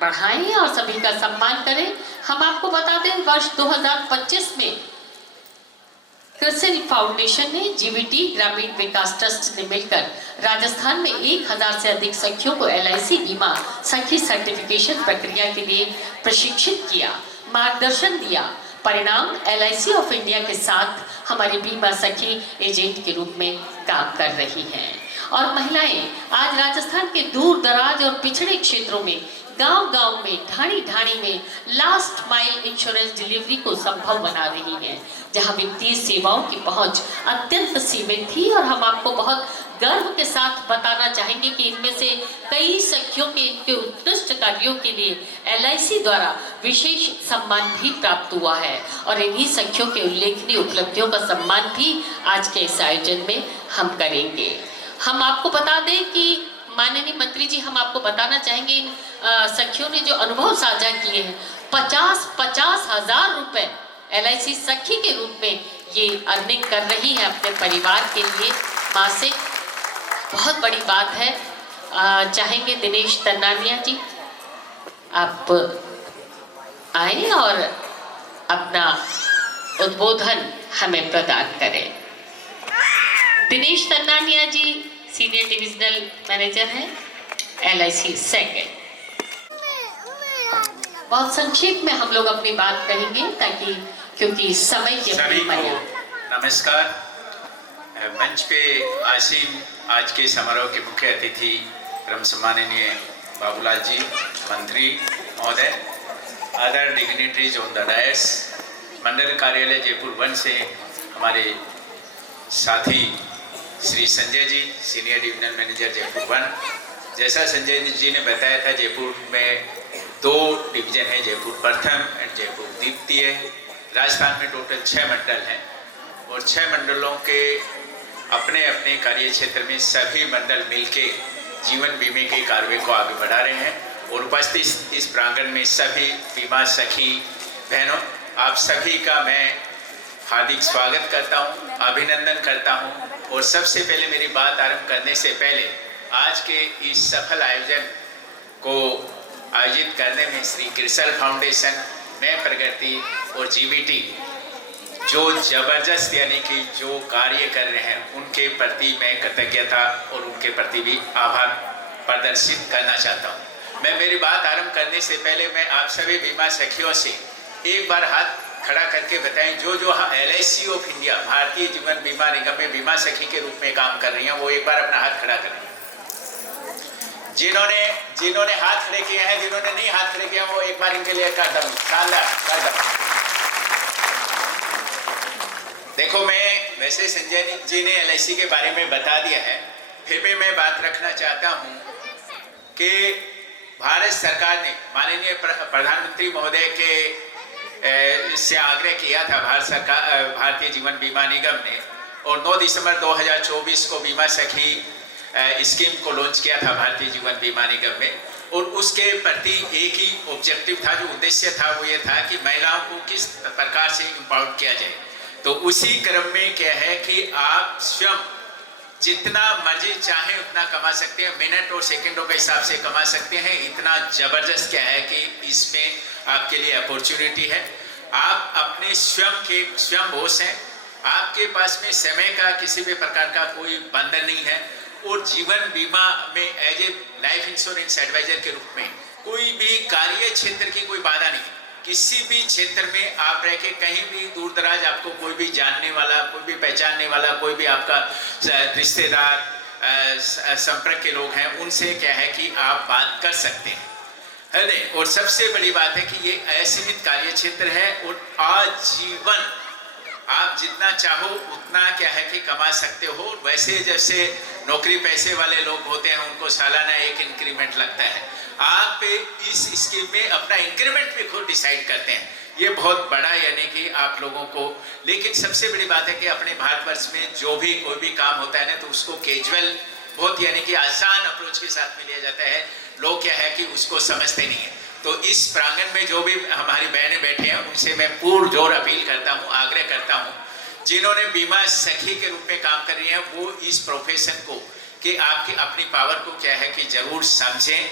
बढ़ाएं और सभी का सम्मान करें। हम आपको बता दें, वर्ष 2025 में क्रिसिल फाउंडेशन ने जीवीटी ग्रामीण विकास ट्रस्ट ने मिलकर राजस्थान में 1000 से अधिक सखियों को LIC बीमा सखी सर्टिफिकेशन प्रक्रिया के लिए प्रशिक्षित किया, मार्गदर्शन दिया। परिणाम LIC ऑफ इंडिया के साथ हमारी बीमा सखी एजेंट के रूप में काम कर रही हैं और महिलाएं आज राजस्थान के दूर दराज और पिछड़े क्षेत्रों में, गांव-गांव में, ढाणी-ढाणी में लास्ट माइल इंश्योरेंस डिलीवरी को संभव बना रही हैं, जहां वित्तीय सेवाओं की पहुंच अत्यंत सीमित थी। और हम आपको बहुत गर्व के साथ बताना चाहेंगे कि इनमें से कई सखियों के इनके उत्कृष्ट कार्यों के लिए LIC द्वारा विशेष सम्मान भी प्राप्त हुआ है और इन्हीं सखियों के उल्लेखनीय उपलब्धियों का सम्मान भी आज के इस आयोजन में हम करेंगे। हम आपको बता दें कि माननीय मंत्री जी, हम आपको बताना चाहेंगे इन सखियों ने जो अनुभव साझा किए हैं, 50-50 हजार रुपए LIC सखी के रूप में ये अर्निंग कर रही है अपने परिवार के लिए मासिक। बहुत बड़ी बात है। चाहेंगे दिनेश तन्नानिया जी आप आए और अपना उद्बोधन हमें प्रदान करें। दिनेश तन्नानिया जी सीनियर डिविजनल मैनेजर हैं LIC सेकंड। बहुत संक्षेप में हम लोग अपनी बात करेंगे ताकि क्योंकि समय की सभी को नमस्कार। मंच पे आसीन आज के समारोह के मुख्य अतिथि परम सम्माननीय बाबूलाल जी मंत्री महोदय, other dignitaries on the dais, मंडल कार्यालय जयपुर 1 से हमारे साथी Shri Sanjay ji senior divisional manager Jaipur 1। जैसा संजय जी ने बताया था, जयपुर में 2 डिवीजन है, जयपुर प्रथम एंड जयपुर द्वितीय। राजस्थान में टोटल 6 मंडल हैं और 6 मंडलों के अपने अपने कार्य क्षेत्र में सभी मंडल मिलके जीवन बीमे के कार्य को आगे बढ़ा रहे हैं। और उपस्थित इस प्रांगण में सभी बीमा सखी बहनों, आप सभी का मैं हार्दिक स्वागत करता हूं, अभिनंदन करता हूं। और सबसे पहले मेरी बात आरंभ करने से पहले आज के इस सफल आयोजन को आयोजित करने में श्री क्रिसिल फाउंडेशन, मैं प्रगति और जीवीटी जो जबरदस्त यानी कि जो कार्य कर रहे हैं उनके प्रति मैं कृतज्ञता और उनके प्रति भी आभार प्रदर्शित करना चाहता हूं। मैं मेरी बात आरंभ करने से पहले मैं आप सभी बीमा सखियों से एक बार हाथ खड़ा करके बताएं, जो LIC of India Bharatiya Jeevan बीमा निगम में बीमा सखी के रूप में काम कर रही हैं, वो एक बार अपना हाथ खड़ा करें। जिन्होंने हाथ खड़े किए हैं, जिन्होंने नहीं हाथ खड़े किए, वो एक बार इनके लिए कर दम शानदार कर दम। देखो, मैं वैसे संजय जी ने LIC के बारे में बता दिया है, फिर भी मैं बात रखना चाहता हूं कि भारत सरकार ने माननीय प्रधानमंत्री महोदय के से आग्रह किया था भारतीय जीवन बीमा निगम ने, और 9 दिसंबर 2024 को बीमा सखी स्कीम को लॉन्च किया था भारतीय जीवन बीमा निगम में। और उसके प्रति एक ही ऑब्जेक्टिव था, जो उद्देश्य था वो ये था कि महिलाओं को किस प्रकार से एम्पावर्ड किया जाए। तो उसी क्रम में क्या है कि आप स्वयं जितना मर्जी चाहें उतना कमा सकते हैं, मिनट और सेकंडों के हिसाब से कमा सकते हैं। इतना जबरदस्त क्या है कि इसमें आपके लिए अपॉर्चुनिटी है। आप अपने स्वयं बॉस हैं, आपके पास में समय का किसी भी प्रकार का कोई बंधन नहीं है। और जीवन बीमा में as a life insurance advisor के रूप में कोई भी कार्य क्षेत्र की कोई बाधा नहीं। किसी भी क्षेत्र में आप रह के कहीं भी दूर दराज आपको कोई भी जानने वाला, कोई भी पहचानने वाला, कोई भी आपका रिश्तेदार, संपर्क के लोग हैं, उनसे क्या है कि आप बात कर सकते हैं, है नहीं। और सबसे बड़ी बात है कि ये असीमित कार्य क्षेत्र है और आजीवन आप जितना चाहो उतना क्या है कि कमा सकते हो। वैसे जैसे नौकरी पैसे वाले लोग होते हैं उनको सालाना एक इंक्रीमेंट लगता है, आप इस स्कीम में अपना इंक्रीमेंट भी खुद डिसाइड करते हैं। ये बहुत बड़ा यानी कि आप लोगों को, लेकिन सबसे बड़ी बात है कि अपने भारतवर्ष में जो भी कोई भी काम होता है ना, तो उसको कैजुअल बहुत यानी कि आसान अप्रोच के साथ में लिया जाता है। लोग क्या है कि उसको समझते नहीं है। तो इस प्रांगण में जो भी हमारी बहनें बैठी हैं उनसे मैं पुरजोर अपील करता हूँ, आग्रह करता हूँ, जिन्होंने बीमा सखी के रूप में काम कर रही हैं वो इस प्रोफेशन को कि आपकी अपनी पावर को क्या है कि जरूर समझें,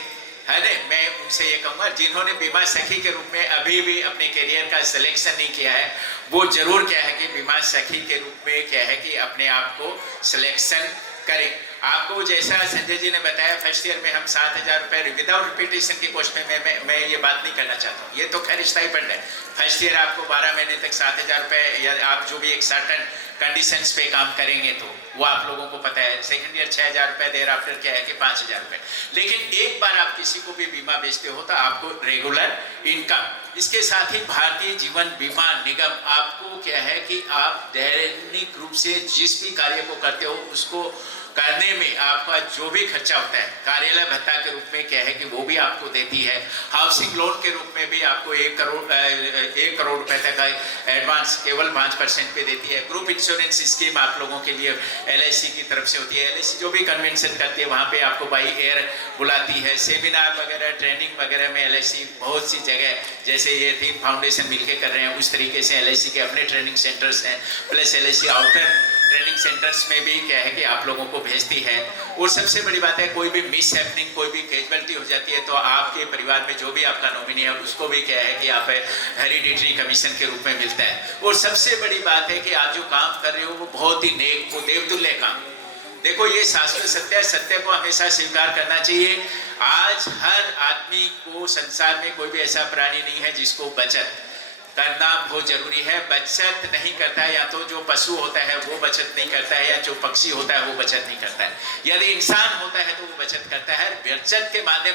है ना, मैं उनसे ये कहूँगा जिन्होंने बीमा सखी के रूप में अभी भी अपने करियर का सिलेक्शन नहीं किया है, वो जरूर क्या है कि बीमा सखी के रूप में क्या है कि अपने आप को सिलेक्शन करें। आपको जैसा संजय जी ने बताया, फर्स्ट ईयर में हम 7,000 रुपये विदाउट रिपीटेशन की पोस्ट में मैं ये बात नहीं करना चाहता हूँ, ये तो खैर स्टाइपेंड है। फर्स्ट ईयर आपको 12 महीने तक 7,000 रुपये, या आप जो भी एक सर्टेन कंडीशंस पे काम करेंगे तो वो आप लोगों को पता है। सेकंड ईयर 6,000 रुपये, देर आफ्टर क्या है कि 5,000 रुपये। लेकिन एक बार आप किसी को भी बीमा बेचते हो तो आपको रेगुलर इनकम, इसके साथ ही भारतीय जीवन बीमा निगम आपको क्या है कि आप दैनिक रूप से जिस भी कार्य को करते हो उसको करने में आपका जो भी खर्चा होता है, कार्यालय भत्ता के रूप में क्या है कि वो भी आपको देती है। हाउसिंग लोन के रूप में भी आपको 1 करोड़ रुपए तक एडवांस केवल 5% पे देती है। ग्रुप इंश्योरेंस स्कीम आप लोगों के लिए LIC की तरफ से होती है। LIC जो भी कन्वेंशन करती है वहाँ पे आपको बाई एयर बुलाती है। सेमिनार वगैरह, ट्रेनिंग वगैरह में LIC बहुत सी जगह, जैसे ये 3 फाउंडेशन मिलकर कर रहे हैं, उस तरीके से LIC के अपने ट्रेनिंग सेंटर्स हैं, plus LIC outer training centres में भी क्या है कि आप लोगों को भेजती है। और सबसे बड़ी बात है, कोई भी मिस हैपनिंग, कोई भी कैजुअलिटी हो जाती है तो आपके परिवार में जो भी आपका नॉमिनी है उसको भी क्या है कि आप हेरिडिटरी कमीशन के रूप में मिलता है। और सबसे बड़ी बात है कि आप जो काम कर रहे हो वो बहुत ही नेक, वो देवतुल्य काम। देखो ये शास्त्र सत्य है, सत्य को हमेशा स्वीकार करना चाहिए। आज हर आदमी को संसार में कोई भी ऐसा प्राणी नहीं है जिसको बचत करना बहुत जरूरी है। बचत नहीं करता है, या तो जो पशु होता है वो बचत नहीं करता है, या जो पक्षी होता है वो बचत नहीं करता है। यदि इंसान होता है तो वो बचत करता है। बचत के माध्यम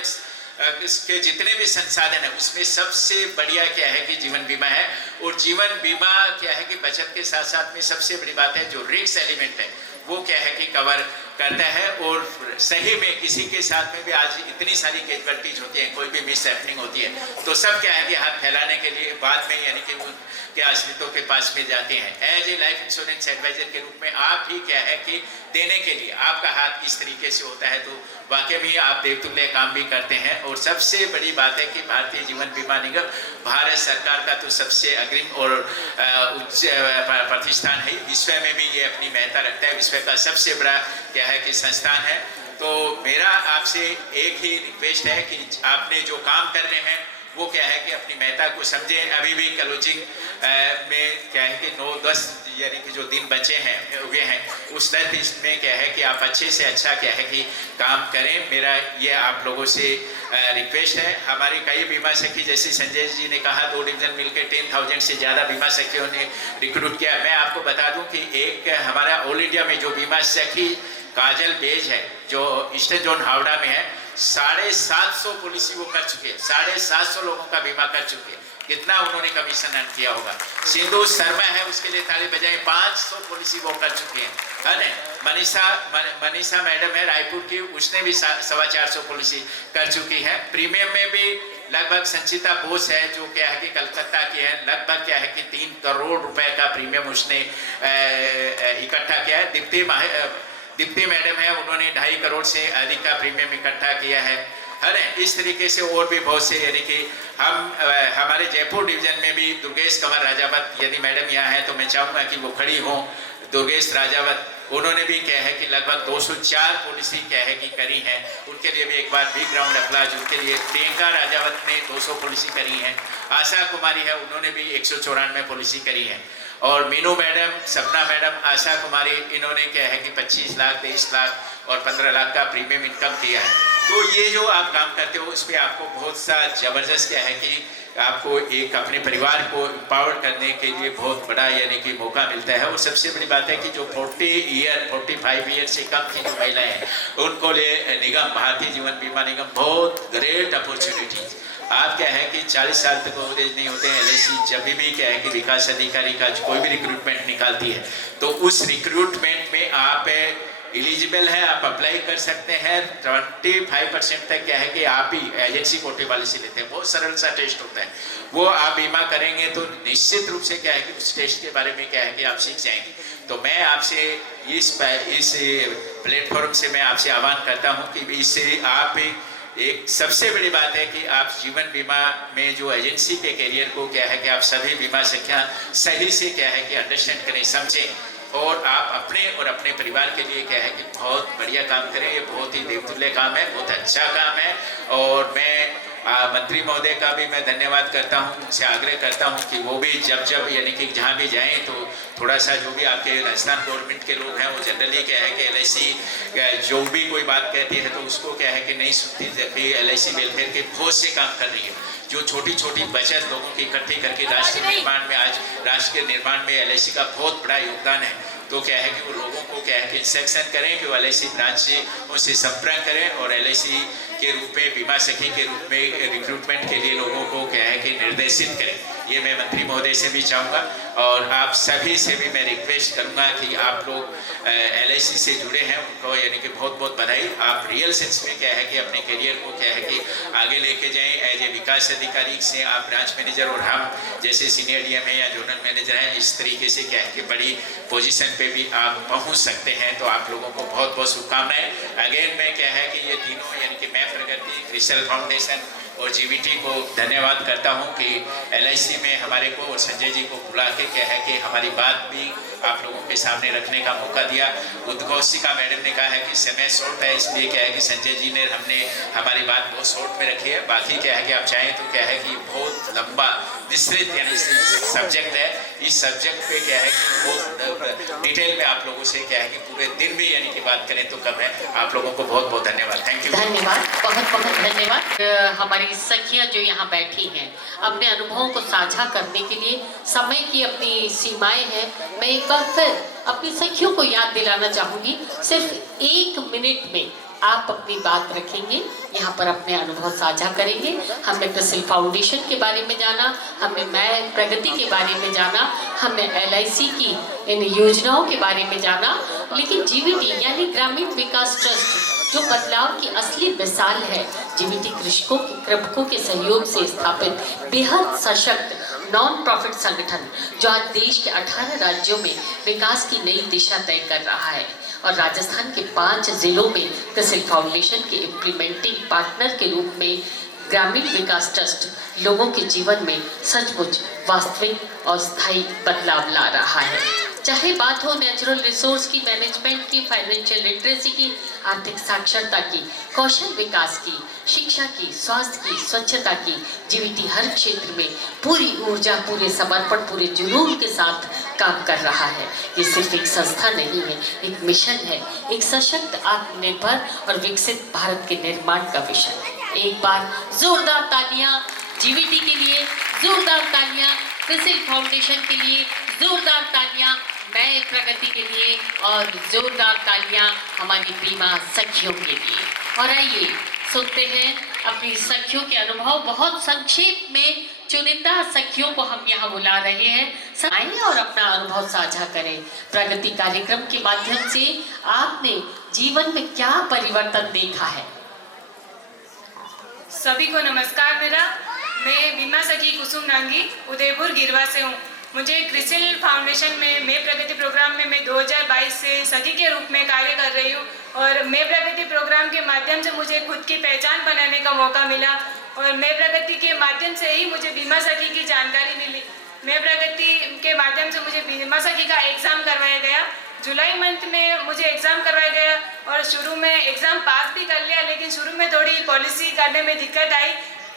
के जितने भी संसाधन है उसमें सबसे बढ़िया क्या है कि जीवन बीमा है। और जीवन बीमा क्या है कि बचत के साथ साथ में सबसे बड़ी बात है जो रिस्क एलिमेंट है वो क्या है कि कवर करता है। और सही में किसी के साथ में भी आज इतनी सारी कैजुअलिटीज होती हैं, कोई भी मिस हैपनिंग होती है तो सब क्या है कि हाथ फैलाने के लिए बाद में यानी कि उनके आश्रितों के पास में जाते हैं। As a life insurance advisor के रूप में आप ही क्या है कि देने के लिए आपका हाथ इस तरीके से होता है तो वाकई में आप देवतुल्य काम भी करते हैं। और सबसे बड़ी बात है कि भारतीय जीवन बीमा निगम भारत सरकार का तो सबसे अग्रिम और उच्च प्रतिष्ठान है। विश्व में भी ये अपनी महत्ता रखता है, विश्व का सबसे बड़ा क्या है कि संस्थान है। तो मेरा आपसे एक ही रिक्वेस्ट है कि आपने जो काम कर रहे हैं वो क्या है कि अपनी महत्ता को समझें। अभी भी क्लोजिंग में क्या है कि 9-10 यानी कि जो दिन बचे हैं हुए हैं, उस 10 दिन में क्या है कि आप अच्छे से अच्छा क्या है कि काम करें। मेरा ये आप लोगों से रिक्वेस्ट है। हमारी कई बीमा सखी, जैसे संजय जी ने कहा 2 डिवीजन मिलकर 10,000 से ज़्यादा बीमा सखियों ने रिक्रूट किया। मैं आपको बता दूं कि एक हमारा ऑल इंडिया में जो बीमा सखी काजल बेज है जो ईस्टर्न जोन हावड़ा में है, 750 पॉलिसी वो कर चुके हैं, 750 लोगों का बीमा कर चुके हैं। कितना उन्होंने कमीशन अर्न किया होगा। सिंधु शर्मा है, उसके लिए ताली बजाएं, 500 पॉलिसी वो कर चुके हैं, है ना। मनीषा मैडम है रायपुर की, उसने भी 450 पॉलिसी कर चुकी है। प्रीमियम में भी लगभग संचिता बोस है जो क्या है कि कलकत्ता की है, लगभग क्या है कि 3 करोड़ रुपए का प्रीमियम उसने इकट्ठा किया है। दीप्ति मैडम है, उन्होंने 2.5 करोड़ से अधिक का प्रीमियम इकट्ठा किया है ना। इस तरीके से और भी बहुत से, यानी कि हम हमारे जयपुर डिवीजन में भी दुर्गेश कंवर राजावत, यदि मैडम यहाँ है तो मैं चाहूँगा कि वो खड़ी हों। दुर्गेश राजावत, उन्होंने भी क्या है कि लगभग 204 पॉलिसी क्या है कि करी है। उनके लिए भी एक बार बिग ग्राउंड अप्लाज उनके लिए। प्रियंका राजावत ने 200 पॉलिसी करी है। आशा कुमारी है, उन्होंने भी 194 पॉलिसी करी है। और मीनू मैडम, सपना मैडम, आशा कुमारी, इन्होंने क्या है कि 25 लाख, 23 लाख और 15 लाख का प्रीमियम इनकम किया है। तो ये जो आप काम करते हो उस पर आपको बहुत सा जबरदस्त क्या है कि आपको एक अपने परिवार को एम्पावर करने के लिए बहुत बड़ा यानी कि मौका मिलता है। और सबसे बड़ी बात है कि जो 45 ईयर से कम की जो महिलाएं हैं उनको लिए निगम, भारतीय जीवन बीमा निगम बहुत ग्रेट अपॉर्चुनिटी। आप क्या है कि 40 साल तक ओवरेज नहीं होते हैं। LIC जब भी क्या है कि विकास अधिकारी का कोई भी रिक्रूटमेंट निकालती है तो उस रिक्रूटमेंट में आप एलिजिबल है, आप अप्लाई कर सकते हैं। 25% तक क्या है कि आप ही एजेंसी कोटे वाले से लेते हैं। बहुत सरल सा टेस्ट होता है, वो आप बीमा करेंगे तो निश्चित रूप से क्या है कि उस टेस्ट के बारे में क्या है कि आप सीख जाएंगे। तो मैं आपसे इस प्लेटफॉर्म से मैं आपसे आह्वान करता हूं कि इससे आप एक सबसे बड़ी बात है कि आप जीवन बीमा में जो एजेंसी के कैरियर को क्या है कि आप सभी बीमा संख्या सही से क्या है कि अंडरस्टैंड करें, समझें। और आप अपने और अपने परिवार के लिए क्या है कि बहुत बढ़िया काम करें। ये बहुत ही देवतुल्य काम है, बहुत अच्छा काम है। और मैं मंत्री महोदय का भी मैं धन्यवाद करता हूँ, उनसे आग्रह करता हूँ कि वो भी जब यानी कि जहाँ भी जाएं तो थोड़ा सा जो भी आपके राजस्थान गवर्नमेंट के लोग हैं वो जनरली क्या है कि LIC जो भी कोई बात कहती है तो उसको क्या है कि नहीं सुनती, जबकि LIC वेलफेयर के बहुत से काम कर रही है, जो छोटी छोटी बचत लोगों की इकट्ठी करके राष्ट्र निर्माण में, आज राष्ट्र के निर्माण में LIC का बहुत बड़ा योगदान है। तो क्या है कि वो लोगों को क्या है कि इंस्ट्रक्शन करें कि वो LIC ब्रांच से उनसे संपर्क करें और LIC के रूप में, बीमा सखी के रूप में रिक्रूटमेंट के लिए लोगों को क्या है कि निर्देशित करें। ये मैं मंत्री महोदय से भी चाहूँगा और आप सभी से भी मैं रिक्वेस्ट करूँगा कि आप लोग LIC से जुड़े हैं उनको यानी कि बहुत बहुत बधाई। आप रियल सेंस में क्या है कि अपने करियर को क्या है कि आगे लेके जाएं। एज ए विकास अधिकारी से आप ब्रांच मैनेजर और हम जैसे सीनियर DM है या जोनल मैनेजर हैं, इस तरीके से क्या है कि बड़ी पोजीशन पे भी आप पहुंच सकते हैं। तो आप लोगों को बहुत बहुत शुभकामनाएं। अगेन मैं क्या है कि ये तीनों यानी कि मैं प्रगति, क्रिस्टल फाउंडेशन और GVT को धन्यवाद करता हूं कि LIC में हमारे को और संजय जी को बुला के क्या है कि हमारी बात भी आप लोगों के सामने रखने का मौका दिया। उद्घोषिका मैडम ने कहा है कि समय शॉर्ट है, इसलिए क्या है कि संजय जी ने हमने हमारी बात बहुत शॉर्ट में रखी है। बाकी क्या है कि आप चाहें तो क्या है कि बहुत लंबा विस्तृत यानी सब्जेक्ट है। इस सब्जेक्ट पे क्या है कि बहुत डिटेल में आप लोगों से क्या है कि पूरे दिन भी यानी कि बात करें तो कम है। आप लोगों को बहुत बहुत धन्यवाद। Thank you. धन्यवाद, बहुत बहुत धन्यवाद। हमारी सखियां जो यहाँ बैठी हैं अपने अनुभवों को साझा करने के लिए, समय की अपनी सीमाएं हैं। मैं एक बार फिर अपनी सखियों को याद दिलाना चाहूंगी, सिर्फ 1 मिनट में आप अपनी बात रखेंगे, यहाँ पर अपने अनुभव साझा करेंगे। हमने क्रिस्टल फाउंडेशन के बारे में जाना, हमने मैं प्रगति के बारे में जाना, हमने LIC की इन योजनाओं के बारे में जाना, लेकिन GVT यानी ग्रामीण विकास ट्रस्ट जो बदलाव की असली मिसाल है, GVT कृषकों के सहयोग से स्थापित बेहद सशक्त नॉन प्रॉफिट संगठन जो आज देश के 18 राज्यों में विकास की नई दिशा तय कर रहा है और राजस्थान के 5 जिलों में क्रिस्टल फाउंडेशन के इम्प्लीमेंटिंग पार्टनर के रूप में ग्रामीण विकास ट्रस्ट लोगों के जीवन में सचमुच वास्तविक और स्थायी बदलाव ला रहा है। चाहे बात हो नेचुरल रिसोर्स की, मैनेजमेंट की, फाइनेंशियल लिटरेसी की, आर्थिक साक्षरता की, कौशल विकास की, शिक्षा की, स्वास्थ्य की, स्वच्छता की, GVT हर क्षेत्र में पूरी ऊर्जा, पूरे समर्पण, पूरे जुनून के साथ काम कर रहा है। ये सिर्फ एक संस्था नहीं है, एक मिशन है, एक सशक्त, आत्मनिर्भर और विकसित भारत के निर्माण का विषय है। एक बार जोरदार तालियां GVT के लिए, जोरदार तालियां क्रिस्टल फाउंडेशन के लिए, जोरदार तालियां नए प्रगति के लिए और जोरदार तालियां हमारी बीमा सखियों के लिए। और आइए सुनते हैं अपनी सखियों के अनुभव। बहुत संक्षेप में चुनिंदा सखियों को हम यहाँ बुला रहे हैं, आइए और अपना अनुभव साझा करें। प्रगति कार्यक्रम के माध्यम से आपने जीवन में क्या परिवर्तन देखा है? सभी को नमस्कार। मैं बीमा सखी कुसुम नांगी उदयपुर गिरवा से हूँ। मुझे क्रिस्टल फाउंडेशन में मैं प्रगति प्रोग्राम में मैं 2022 से सखी के रूप में कार्य कर रही हूँ और मैं प्रगति प्रोग्राम के माध्यम से मुझे खुद की पहचान बनाने का मौका मिला और मैं प्रगति के माध्यम से ही मुझे बीमा सखी की जानकारी मिली। मैं प्रगति के माध्यम से मुझे बीमा सखी का एग्ज़ाम करवाया गया। जुलाई मंथ में मुझे एग्ज़ाम करवाया गया और शुरू में एग्ज़ाम पास भी कर लिया, लेकिन शुरू में थोड़ी पॉलिसी करने में दिक्कत आई।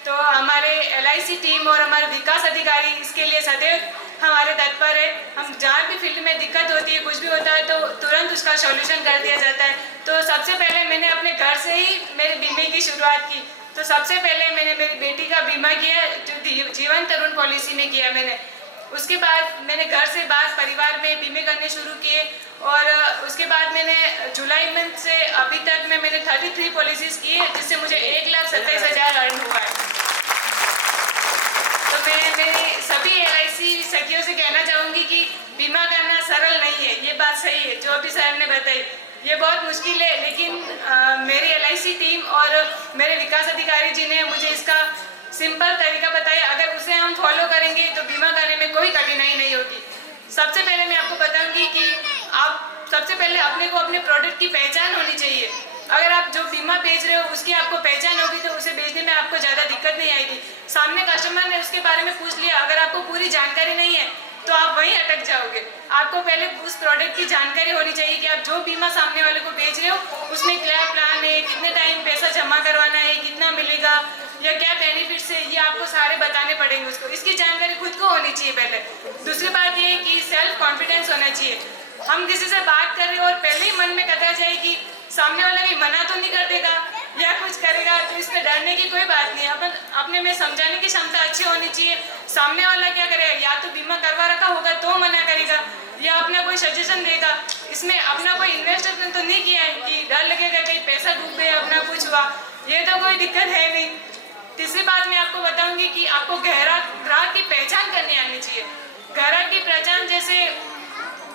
तो हमारे LIC टीम और हमारे विकास अधिकारी इसके लिए सदैव हमारे तत्पर है। हम जहाँ भी फील्ड में दिक्कत होती है, कुछ भी होता है तो तुरंत उसका सॉल्यूशन कर दिया जाता है। तो सबसे पहले मैंने अपने घर से ही मेरे बीमे की शुरुआत की। तो सबसे पहले मैंने मेरी बेटी का बीमा किया, जो जीवन तरुण पॉलिसी में किया मैंने। उसके बाद मैंने घर से बाहर परिवार में बीमे करने शुरू किए और उसके बाद मैंने जुलाई मंथ से अभी तक में मैंने 33 पॉलिसीज़ की है, जिससे मुझे 1,27,000 अर्न हुआ है। तो मैं मेरी सभी LIC सखियों से कहना चाहूँगी कि बीमा करना सरल नहीं है। ये बात सही है जो अभी सर ने बताई, ये बहुत मुश्किल है, लेकिन मेरी LIC टीम और मेरे विकास अधिकारी जी ने मुझे इसका सिंपल तरीका बताया। अगर उसे हम फॉलो करेंगे तो बीमा करने में कोई कठिनाई नहीं होगी। सबसे पहले मैं आपको बताऊंगी कि आप सबसे पहले अपने को अपने प्रोडक्ट की पहचान होनी चाहिए। अगर आप जो बीमा बेच रहे हो उसकी आपको पहचान होगी तो उसे बेचने में आपको ज़्यादा दिक्कत नहीं आएगी। सामने कस्टमर ने उसके बारे में पूछ लिया, अगर आपको पूरी जानकारी नहीं है तो आप वहीं अटक जाओगे। आपको पहले उस प्रोडक्ट की जानकारी होनी चाहिए कि आप जो बीमा सामने वाले को बेच रहे हो उसमें क्या प्लान है, कितने टाइम पैसा जमा करवाना है, कितना मिलेगा या क्या बेनिफिट्स है, ये आपको सारे बताने पड़ेंगे उसको। इसकी जानकारी खुद को होनी चाहिए पहले। दूसरी बात ये है कि सेल्फ कॉन्फिडेंस होना चाहिए। हम किसी से बात कर रहे हो और पहले ही मन में कतरा जाए कि सामने वाला भी मना तो नहीं कर देगा या कुछ करेगा, तो इसमें डरने की कोई बात नहीं है। अपन अपने में समझाने की क्षमता अच्छी होनी चाहिए। सामने वाला क्या करेगा, या तो बीमा करवा रखा होगा तो मना करेगा या अपना कोई सजेशन देगा। इसमें अपना कोई इन्वेस्टमेंट तो नहीं किया है कि डर लगेगा कहीं पैसा डूब गया, अपना कुछ हुआ, ये तो कोई दिक्कत है नहीं। तीसरी बात मैं आपको बताऊंगी कि आपको ग्राहक की पहचान करनी आनी चाहिए। ग्राहक की पहचान, जैसे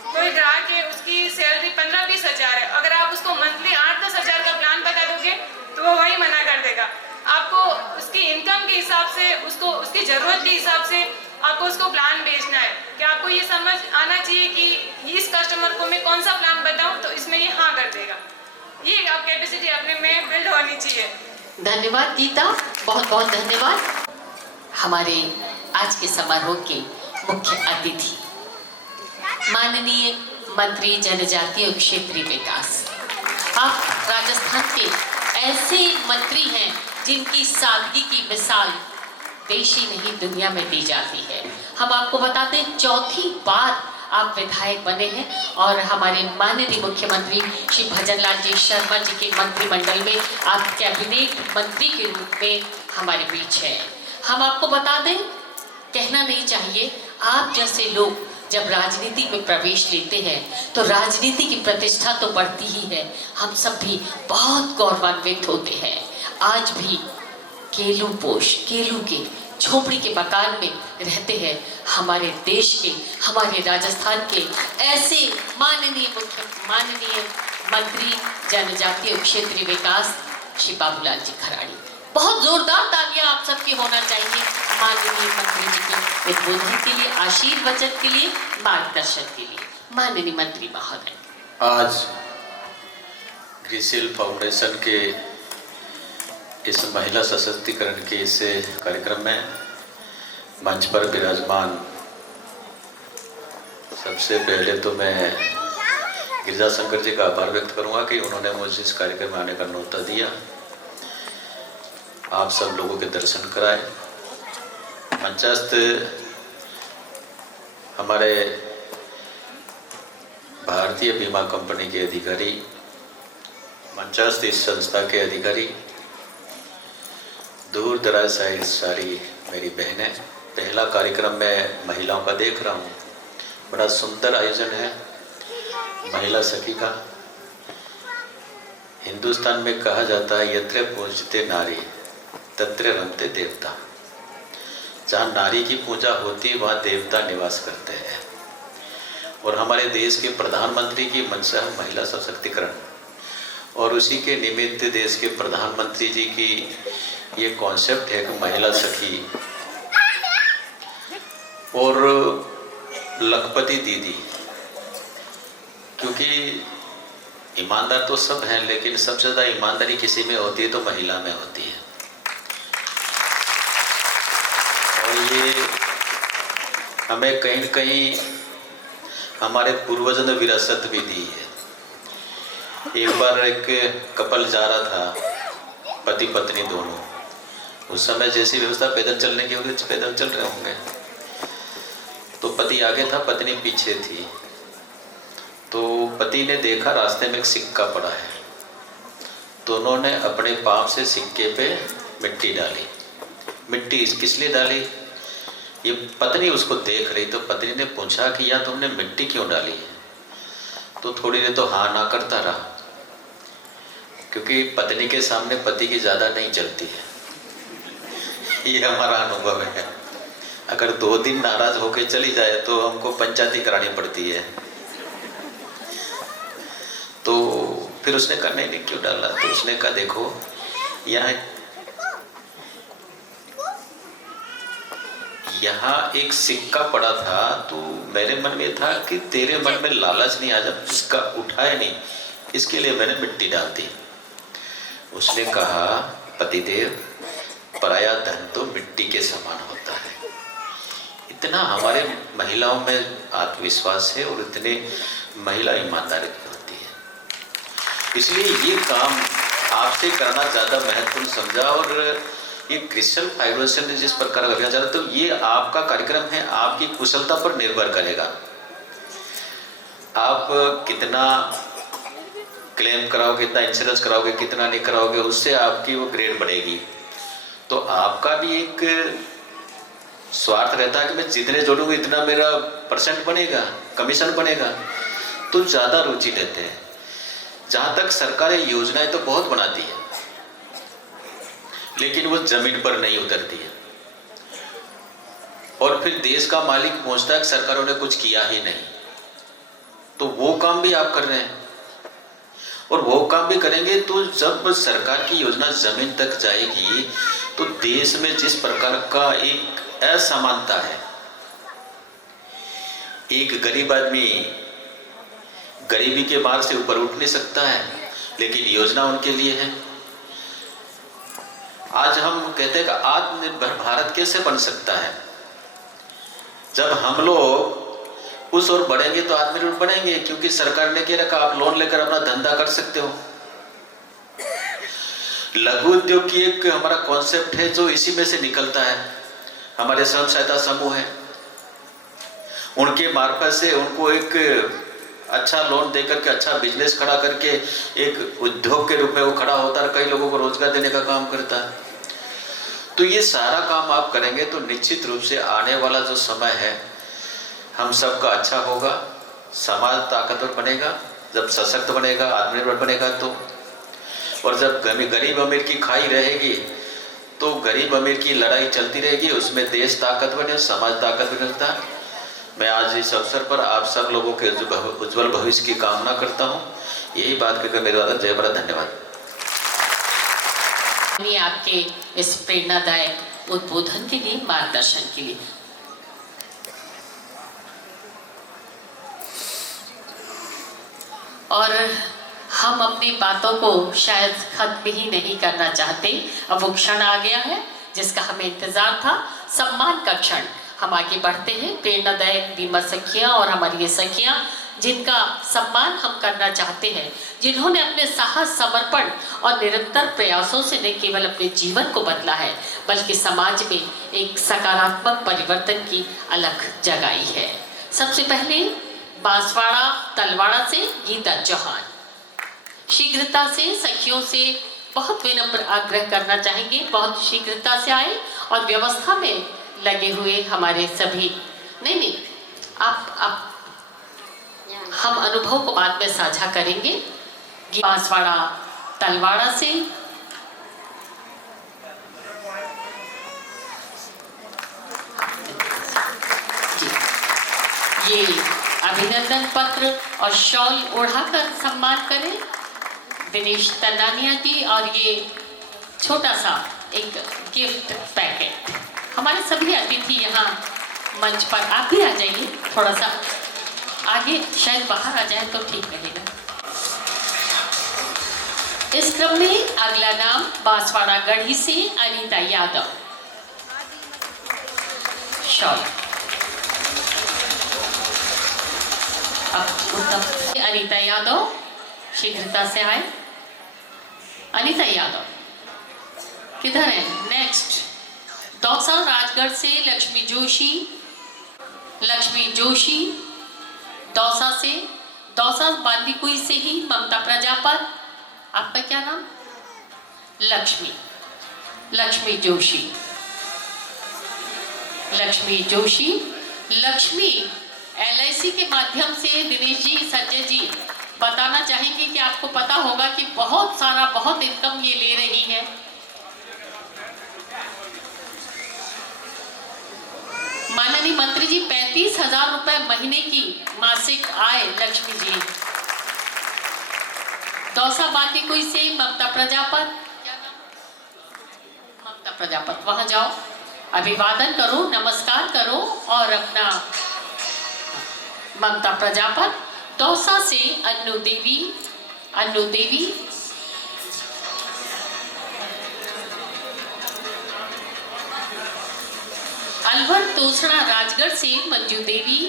कोई ग्राहक है उसकी सैलरी 15-20 हज़ार है, अगर आप उसको मंथली 8-10 हज़ार का प्लान बता दोगे तो वो वही मना कर देगा। आपको उसकी इनकम के हिसाब से, उसको उसकी ज़रूरत के हिसाब से आपको उसको प्लान बेचना है कि आपको ये समझ आना चाहिए कि इस कस्टमर को मैं कौन सा प्लान बताऊं तो इसमें ये हाँ कर देगा। ये आप कैपेसिटी अपने में बिल्ड होनी चाहिए। धन्यवाद गीता, बहुत बहुत धन्यवाद। हमारे आज के समारोह के मुख्य अतिथि माननीय मंत्री जनजातीय क्षेत्रीय विकास। आप राजस्थान के ऐसे मंत्री हैं जिनकी सादगी की मिसाल देश ही नहीं दुनिया में दी जाती है। हम आपको बताते हैं, चौथी बार आप विधायक बने हैं और हमारे माननीय मुख्यमंत्री श्री भजनलाल जी शर्मा जी के मंत्रिमंडल में आप कैबिनेट मंत्री के रूप में हमारे बीच हैं। हम आपको बता दें, कहना नहीं चाहिए, आप जैसे लोग जब राजनीति में प्रवेश लेते हैं तो राजनीति की प्रतिष्ठा तो बढ़ती ही है। हम सब भी बहुत गौरवान्वित होते हैं। आज भी केलू के झोपड़ी के मकान में रहते हैं हमारे देश के, हमारे राजस्थान के ऐसे माननीय मंत्री जनजातीय क्षेत्रीय विकास श्री बाबूलाल जी खराड़ी। बहुत जोरदार तालियां आप सबकी होना चाहिए माननीय मंत्री जी के उद्बोधन के लिए, आशीर्वचन के लिए, मार्गदर्शन के लिए। माननीय मंत्री महोदय, आज ग्रिसिल फाउंडेशन के इस महिला सशक्तिकरण के इस कार्यक्रम में मंच पर विराजमान, सबसे पहले तो मैं गिरिजा शंकर जी का आभार व्यक्त करूंगा कि उन्होंने मुझे इस कार्यक्रम में आने का न्योता दिया, आप सब लोगों के दर्शन कराए। मंचस्थ हमारे भारतीय बीमा कंपनी के अधिकारी, मंचस्थ इस संस्था के अधिकारी, दूर दराज साइड सारी मेरी बहनें, पहला कार्यक्रम मैं महिलाओं का देख रहा हूँ, बड़ा सुंदर आयोजन है महिला सखी का। हिंदुस्तान में कहा जाता है, यत्र पूजते नारी तत्र रमते देवता। जहाँ नारी की पूजा होती है वहाँ देवता निवास करते हैं। और हमारे देश के प्रधानमंत्री की मंशा है महिला सशक्तिकरण, और उसी के निमित्त देश के प्रधानमंत्री जी की ये कॉन्सेप्ट है कि महिला सखी और लखपति दीदी, क्योंकि ईमानदार तो सब हैं लेकिन सबसे ज़्यादा ईमानदारी किसी में होती है तो महिला में होती है। और ये हमें कहीं न कहीं हमारे पूर्वजों ने विरासत भी दी है। एक बार एक कपल जा रहा था, पति पत्नी दोनों, उस समय जैसी व्यवस्था पैदल चलने की होगी पैदल चल रहे होंगे, तो पति आगे था पत्नी पीछे थी। तो पति ने देखा रास्ते में एक सिक्का पड़ा है, तो उन्होंने अपने पाँव से सिक्के पे मिट्टी डाली। मिट्टी किस लिए डाली, ये पत्नी उसको देख रही, तो पत्नी ने पूछा कि यार तुमने मिट्टी क्यों डाली है? तो थोड़ी देर तो हाँ ना करता रहा, क्योंकि पत्नी के सामने पति की ज़्यादा नहीं चलती है। ये हमारा अनुभव है। अगर 2 दिन नाराज होकर चली जाए तो हमको पंचायती करानी पड़ती है। तो फिर उसने कहा नहीं क्यों डाला, तो उसने कहा देखो यहाँ एक सिक्का पड़ा था, तो मेरे मन में था कि तेरे मन में लालच नहीं आ जाए, इसका उठाए नहीं, इसके लिए मैंने मिट्टी डाल दी। उसने कहा पतिदेव, पराया धन तो मिट्टी के समान होता है, इतना हमारे महिलाओं में आत्मविश्वास है और इतने महिला ईमानदारी होती है। इसलिए ये काम आपसे करना ज़्यादा महत्वपूर्ण समझा। और ये क्रिस्टल फाउंडेशन ने जिस प्रकार का अभियान चला, तो ये आपका कार्यक्रम है, आपकी कुशलता पर निर्भर करेगा। आप कितना क्लेम कराओगे, कितना इंश्योरेंस कराओगे, कितना नहीं कराओगे, उससे आपकी वो ग्रेड बढ़ेगी। तो आपका भी एक स्वार्थ रहता है कि मैं जितने जोड़ूंगा इतना मेरा परसेंट बनेगा, कमीशन बनेगा, तो ज़्यादा रुचि लेते हैं। जहाँ तक सरकार योजनाएं तो बहुत बनाती है, लेकिन वो जमीन पर नहीं उतरती है। और फिर देश का मालिक पहुंचता है कि सरकारों ने कुछ किया ही नहीं। तो वो काम भी आप कर रहे हैं, और वो काम भी करेंगे तो जब सरकार की योजना जमीन तक जाएगी तो देश में जिस प्रकार का एक असमानता है, एक गरीब आदमी गरीबी के मार से ऊपर उठ नहीं सकता है, लेकिन योजना उनके लिए है। आज हम कहते हैं कि आत्मनिर्भर भारत कैसे बन सकता है? जब हम लोग उस ओर बढ़ेंगे तो आत्मनिर्भर बनेंगे, क्योंकि सरकार ने कह रखा आप लोन लेकर अपना धंधा कर सकते हो। लघु उद्योग की एक हमारा कॉन्सेप्ट है जो इसी में से निकलता है। हमारे स्वयं सहायता समूह है, उनके मार्फत से उनको एक अच्छा लोन देकर के अच्छा बिजनेस खड़ा करके एक उद्योग के रूप में वो खड़ा होता है, कई लोगों को रोजगार देने का काम करता है। तो ये सारा काम आप करेंगे तो निश्चित रूप से आने वाला जो समय है हम सबका अच्छा होगा, समाज ताकतवर बनेगा। जब सशक्त बनेगा, आत्मनिर्भर बनेगा तो, और जब गरीब अमीर की खाई रहेगी तो गरीब अमीर की लड़ाई चलती रहेगी, उसमें देश ताकतवर है, समाज ताकतवर रहता है। मैं आज इस अवसर पर आप सब लोगों के उज्जवल भविष्य की कामना करता हूँ। यही बात कहकर मेरे द्वारा जय भारत, धन्यवाद। आपके इस प्रेरणादायक उद्बोधन के लिए, मार्गदर्शन के लिए। और हम अपनी बातों को शायद खत्म ही नहीं करना चाहते। अब वो क्षण आ गया है जिसका हमें इंतजार था, सम्मान का क्षण। हम आगे बढ़ते हैं। प्रेरणादायक बीमा सखियां और हमारी ये सखियां जिनका सम्मान हम करना चाहते हैं, जिन्होंने अपने साहस, समर्पण और निरंतर प्रयासों से न केवल अपने जीवन को बदला है, बल्कि समाज में एक सकारात्मक परिवर्तन की अलख जगाई है। सबसे पहले बांसवाड़ा तलवाड़ा से गीता चौहान। शीघ्रता से सखियों से बहुत विनम्र आग्रह करना चाहेंगे, बहुत शीघ्रता से आए। और व्यवस्था में लगे हुए हमारे सभी, नहीं आप हम अनुभव को बाद में साझा करेंगे। बांसवाड़ा तलवाड़ा से ये अभिनंदन पत्र और शॉल ओढ़ाकर सम्मान करें दिनेश तन्नानिया जी। और ये छोटा सा एक गिफ्ट पैकेट हमारे सभी अतिथि यहाँ मंच पर, आप भी आ जाइए, थोड़ा सा आगे शायद बाहर आ जाए तो ठीक रहेगा। इस क्रम में अगला नाम बांसवाड़ा गढ़ी से अनीता यादव। शॉल अनीता यादव शीघ्रता से आए। अनीता यादव किधर है? नेक्स्ट दौसा राजगढ़ से लक्ष्मी जोशी। लक्ष्मी जोशी दौसा से, दौसा बांदीकुई से ही ममता प्रजापत। आपका क्या नाम? लक्ष्मी, लक्ष्मी जोशी। लक्ष्मी जोशी, लक्ष्मी LIC के माध्यम से दिनेश जी, संजय जी बताना चाहेंगे कि आपको पता होगा कि बहुत इनकम ये ले रही है। माननीय मंत्री जी, 35,000 रुपए महीने की मासिक आय लक्ष्मी जी। दौसा बांदीकुई से ममता प्रजापत। क्या नाम? ममता प्रजापत। वहां जाओ, अभिवादन करो, नमस्कार करो और अपना ममता प्रजापत। दौसा से अन्नू देवी। अन्नू देवी अलवर तोसड़ा राजगढ़ से मंजू देवी,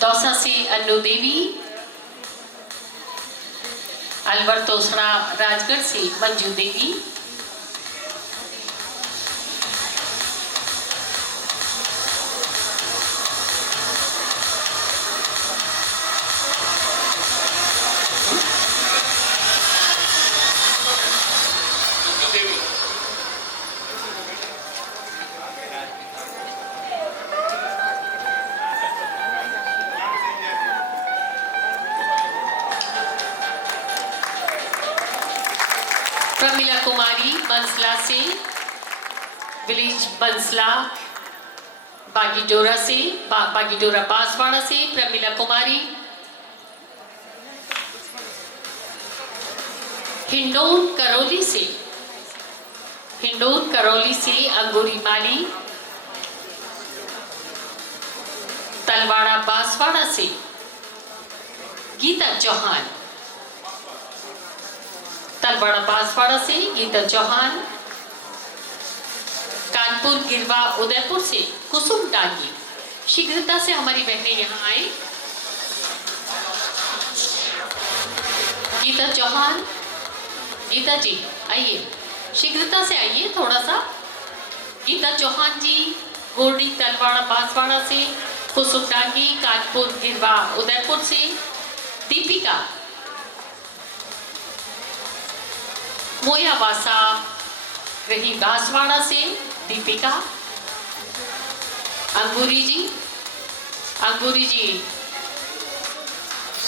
दौसा से अन्नू देवी, अलवर तोसड़ा राजगढ़ से मंजू देवी, प्रमिला कुमारी बंसला से, विलेज बंसला बागीडोरा से, बागीडोरा बांसवाड़ा से प्रमिला कुमारी, हिंडोन करौली से, हिंडोन करौली से अंगूरी माली, तलवाड़ा बांसवाड़ा से गीता चौहान, तलवाड़ा बांसवाड़ा से गीता चौहान, कानपुर गिरवा उदयपुर से कुसुम डांगी। शीघ्रता से हमारी बहनें यहाँ आए। गीता चौहान, गीता जी आइए, शीघ्रता से आइए थोड़ा सा। गीता चौहान जी गोरडी तलवाड़ा बांसवाड़ा से, कुसुम डांगी कानपुर गिरवा उदयपुर से, दीपिका मोयावासा रही बांसवाड़ा से, दीपिका, अंगूरी जी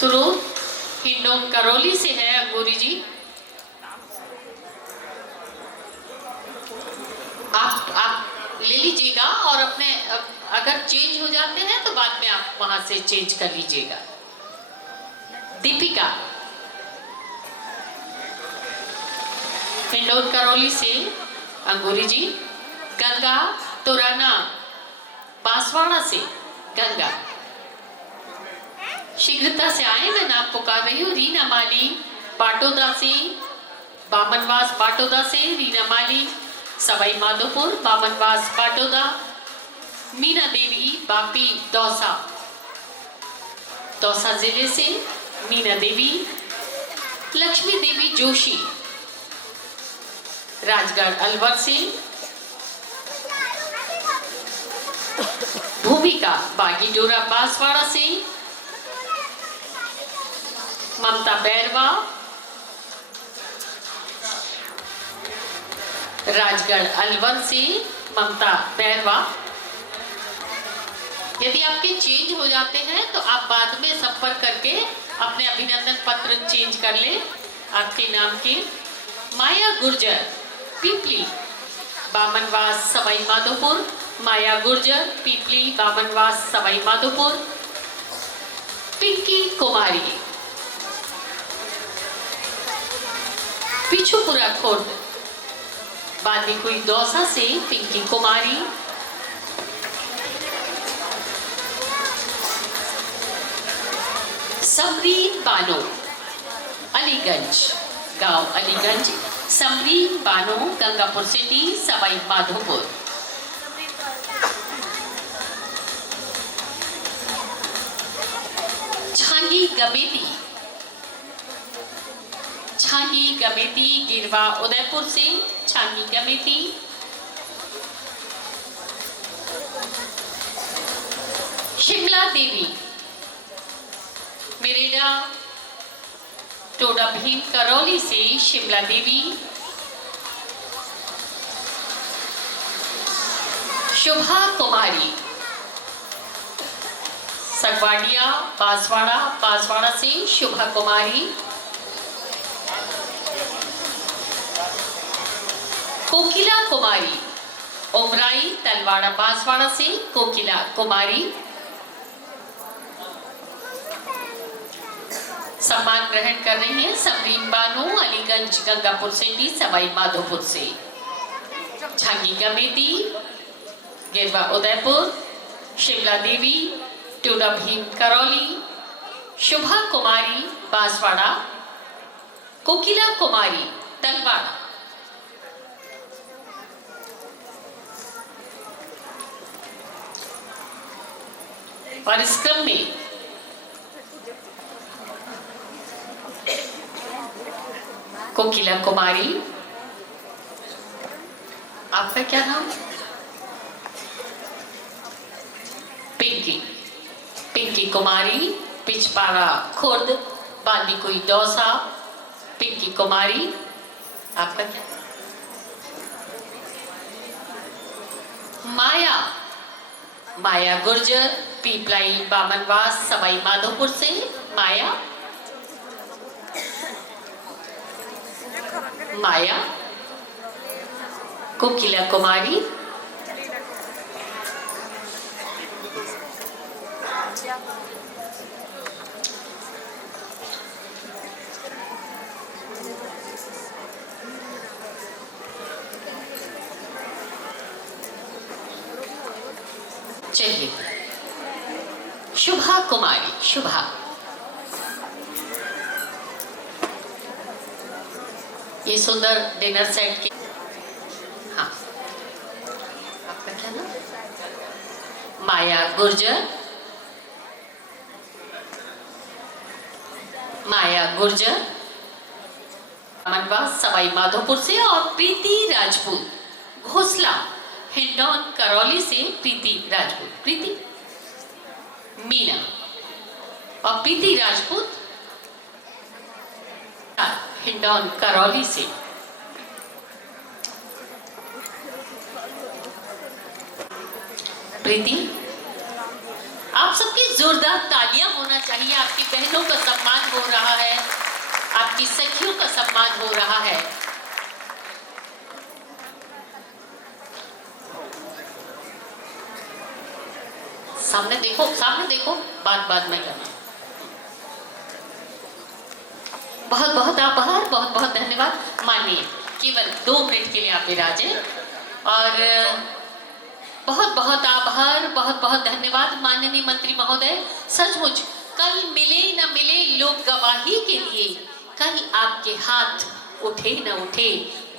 सुरूर हिंडोन करौली से है अंगूरी जी। आप ले लीजिएगा और अपने अगर चेंज हो जाते हैं तो बाद में आप वहां से चेंज कर लीजिएगा। दीपिका हिंडोन करौली से अंगूरी जी, गंगा तुराना बांसवाड़ा से, गंगा शीघ्रता से आए, मैं नाम पुकार रही हूँ। रीना माली बाटोदा से, बामनवास बाटोदा से रीना माली, सवाई माधोपुर बामनवास बाटोदा, मीना देवी बापी दौसा, दौसा जिले से मीना देवी, लक्ष्मी देवी जोशी राजगढ़ अलवर से, भूमिका बागीडोरा बांसवाड़ा से, ममता बैरवा राजगढ़ अलवर से, ममता बैरवा। यदि आपके चेंज हो जाते हैं तो आप बाद में संपर्क करके अपने अभिनंदन पत्र चेंज कर ले आपके नाम के। माया गुर्जर पीपली बामनवास सवाई माधोपुर, माया गुर्जर पीपली बामनवास सवाई माधोपुर, पिंकी कुमारी पिछुपुरा खोट बांदीकुई दौसा से, पिंकी कुमारी, समरीन बानो अलीगंज, गांव अलीगंज, समरीन बानो गंगापुर सिटी सवाई माधोपुर, छांगी गमेती, छांगी गमेती गिरवा उदयपुर से, छांगी गमेती, शिमला देवी मेरेडा टोडा भीम करौली से, शिमला देवी, शुभा कुमारी सगवाड़िया बांसवाड़ा, बांसवाड़ा से शुभा कुमारी, कोकिला कुमारी उमराई तलवाड़ा बांसवाड़ा से, कोकिला कुमारी। सम्मान ग्रहण कर रही हैं समरीन बानो अलीगंज गंगापुर सिटी सवाई माधोपुर से, छांगी गमेती गिरवा उदयपुर, शिमला देवी टोडा भीम करौली, शुभा कुमारी बांसवाड़ा, कोकिला कुमारी तलवाड़ा, और इस क्रम में कोकिला कुमारी, आपका क्या नाम? पिंकी कुमारी, पिचपाड़ा खुर्द, बांदीकुई दौसा। पिंकी कुमारी, आपका क्या? माया गुर्जर, पीपलाई बामनवास सवाई माधोपुर से। माया, कोकिला कुमारी, चलिए शुभा कुमारी। शुभा, ये सुंदर डिनर सेट के, हाँ, आपका क्या नाम? माया गुर्जर, मनवास सवाई माधोपुर से। और प्रीति राजपूत, घोसला हिंडौन करौली से। प्रीति राजपूत, प्रीति मीना और प्रीति राजपूत हिंडौन करौली से। प्रीति, आप सबकी जोरदार तालियां होना चाहिए। आपकी बहनों का सम्मान हो रहा है, आपकी सखियों का सम्मान हो रहा है। सामने देखो, बात में करना। बहुत बहुत आभार, बहुत बहुत धन्यवाद। मानिए केवल 2 मिनट के लिए आप विराजे। और बहुत बहुत आभार, बहुत बहुत धन्यवाद माननीय मंत्री महोदय। सचमुच कल मिले न मिले लोग गवाही के लिए, कल आपके हाथ उठे न उठे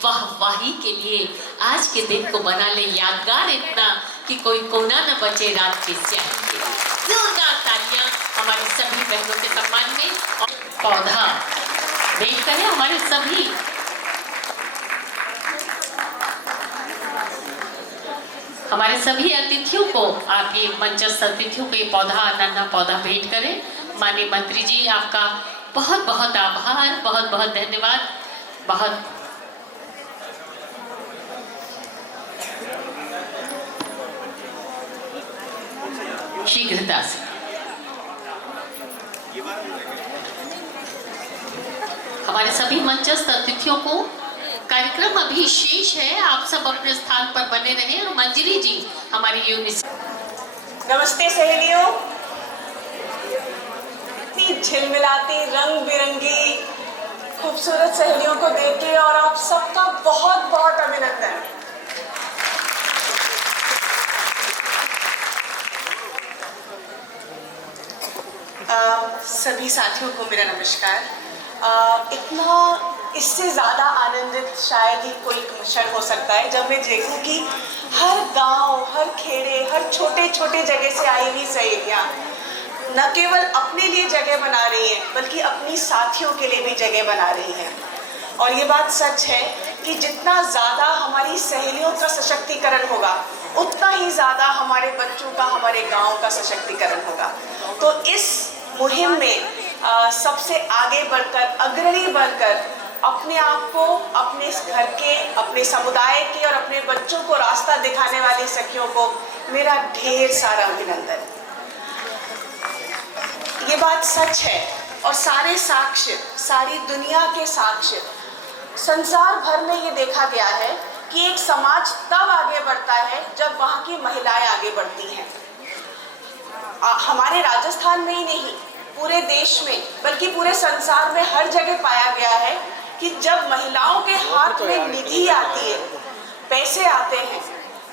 वाहवाही के लिए, आज के दिन को बना ले यादगार इतना कि कोई कोना न बचे रात के स्याही के लिए। जोरदार तालियां हमारी सभी बहनों के सम्मान में। और पौधा देख करें हमारे सभी अतिथियों को, आप ये मंचस्थ अतिथियों को ये पौधा, नन्हा पौधा भेंट करें। माननीय मंत्री जी, आपका बहुत बहुत आभार, बहुत बहुत धन्यवाद। बहुत शीघ्रता से हमारे सभी मंचस्थ अतिथियों को, कार्यक्रम अभी शेष है, आप सब अपने स्थान पर बने रहें। और मंजरी जी हमारी यूनिवर्सिटी। नमस्ते सहेलियों, इतनी झिलमिलाती रंग बिरंगी खूबसूरत सहेलियों को देख के और आप सबका बहुत बहुत अभिनंदन। सभी साथियों को मेरा नमस्कार। इतना इससे ज़्यादा आनंदित शायद ही कोई क्षण हो सकता है जब मैं देखूं कि हर गांव, हर खेड़े, हर छोटे छोटे जगह से आई हुई सहेलियाँ न केवल अपने लिए जगह बना रही हैं बल्कि अपनी साथियों के लिए भी जगह बना रही हैं। और ये बात सच है कि जितना ज़्यादा हमारी सहेलियों का सशक्तिकरण होगा उतना ही ज़्यादा हमारे बच्चों का, हमारे गाँव का सशक्तिकरण होगा। तो इस मुहिम में सबसे आगे बढ़कर, अग्रणी बनकर अपने आप को, अपने घर के, अपने समुदाय के और अपने बच्चों को रास्ता दिखाने वाली सखियों को मेरा ढेर सारा अभिनंदन। ये बात सच है और सारे साक्ष्य, सारी दुनिया के साक्ष्य, संसार भर में ये देखा गया है कि एक समाज तब आगे बढ़ता है जब वहाँ की महिलाएं आगे बढ़ती हैं। हमारे राजस्थान में ही नहीं, पूरे देश में बल्कि पूरे संसार में हर जगह पाया गया है कि जब महिलाओं के हाथ में निधि आती है, पैसे आते हैं,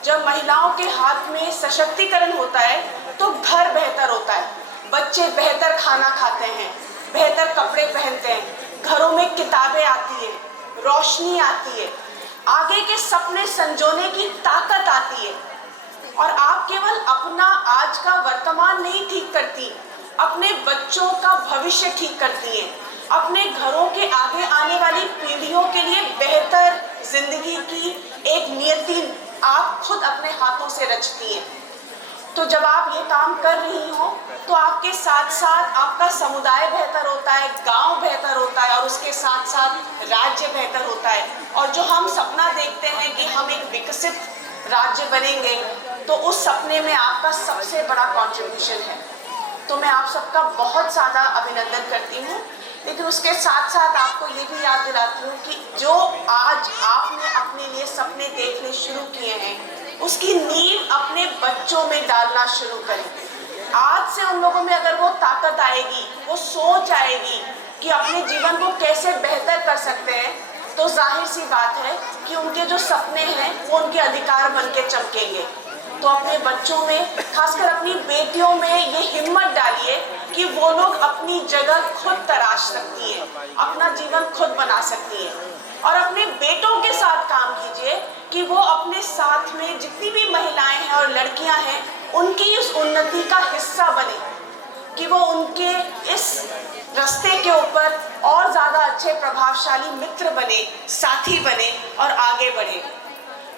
जब महिलाओं के हाथ में सशक्तिकरण होता है तो घर बेहतर होता है, बच्चे बेहतर खाना खाते हैं, बेहतर कपड़े पहनते हैं, घरों में किताबें आती है, रोशनी आती है, आगे के सपने संजोने की ताकत आती है। और आप केवल अपना आज का वर्तमान नहीं ठीक करती, अपने बच्चों का भविष्य ठीक करती हैं, अपने घरों के आगे आने वाली पीढ़ियों के लिए बेहतर जिंदगी की एक नियति आप खुद अपने हाथों से रचती हैं। तो जब आप ये काम कर रही हो तो आपके साथ साथ आपका समुदाय बेहतर होता है, गांव बेहतर होता है और उसके साथ साथ राज्य बेहतर होता है। और जो हम सपना देखते हैं कि हम एक विकसित राज्य बनेंगे, तो उस सपने में आपका सबसे बड़ा कंट्रीब्यूशन है। तो मैं आप सबका बहुत ज़्यादा अभिनंदन करती हूँ, लेकिन उसके साथ साथ आपको ये भी याद दिलाती हूँ कि जो आज आपने अपने लिए सपने देखने शुरू किए हैं, उसकी नींव अपने बच्चों में डालना शुरू करें। आज से उन लोगों में अगर वो ताकत आएगी, वो सोच आएगी कि अपने जीवन को कैसे बेहतर कर सकते हैं, तो जाहिर सी बात है कि उनके जो सपने हैं वो उनके अधिकार बन के चमकेंगे। तो अपने बच्चों में, खासकर अपनी बेटियों में ये हिम्मत डालिए कि वो लोग अपनी जगह खुद तराश सकती है, अपना जीवन खुद बना सकती है। और अपने बेटों के साथ काम कीजिए कि वो अपने साथ में जितनी भी महिलाएं हैं और लड़कियां हैं, उनकी उस उन्नति का हिस्सा बने, कि वो उनके इस रास्ते के ऊपर और ज़्यादा अच्छे प्रभावशाली मित्र बने, साथी बने और आगे बढ़े।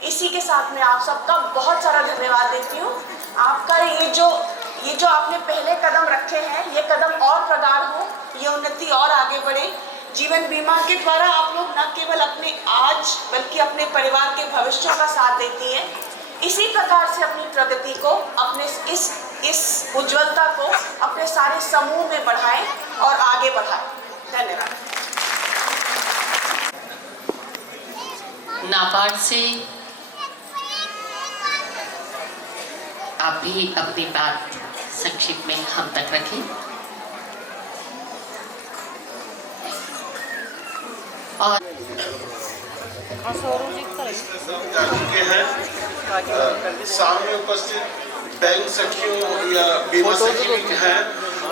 इसी के साथ मैं आप सबका बहुत सारा धन्यवाद देती हूँ। आपका ये जो आपने पहले कदम रखे हैं, ये कदम और प्रगाढ़ हो, ये उन्नति और आगे बढ़े। जीवन बीमा के द्वारा आप लोग न केवल अपने आज बल्कि अपने परिवार के भविष्य का साथ देती हैं। इसी प्रकार से अपनी प्रगति को, अपने इस उज्ज्वलता को अपने सारे समूह में बढ़ाएं और आगे बढ़ाएं। धन्यवाद। नाबार्ड से आप भी अपनी बात संक्षिप्त में हम तक रखें। और जा चुके हैं। सामने उपस्थित बैंक सखियों या बीमा सखी भी हैं,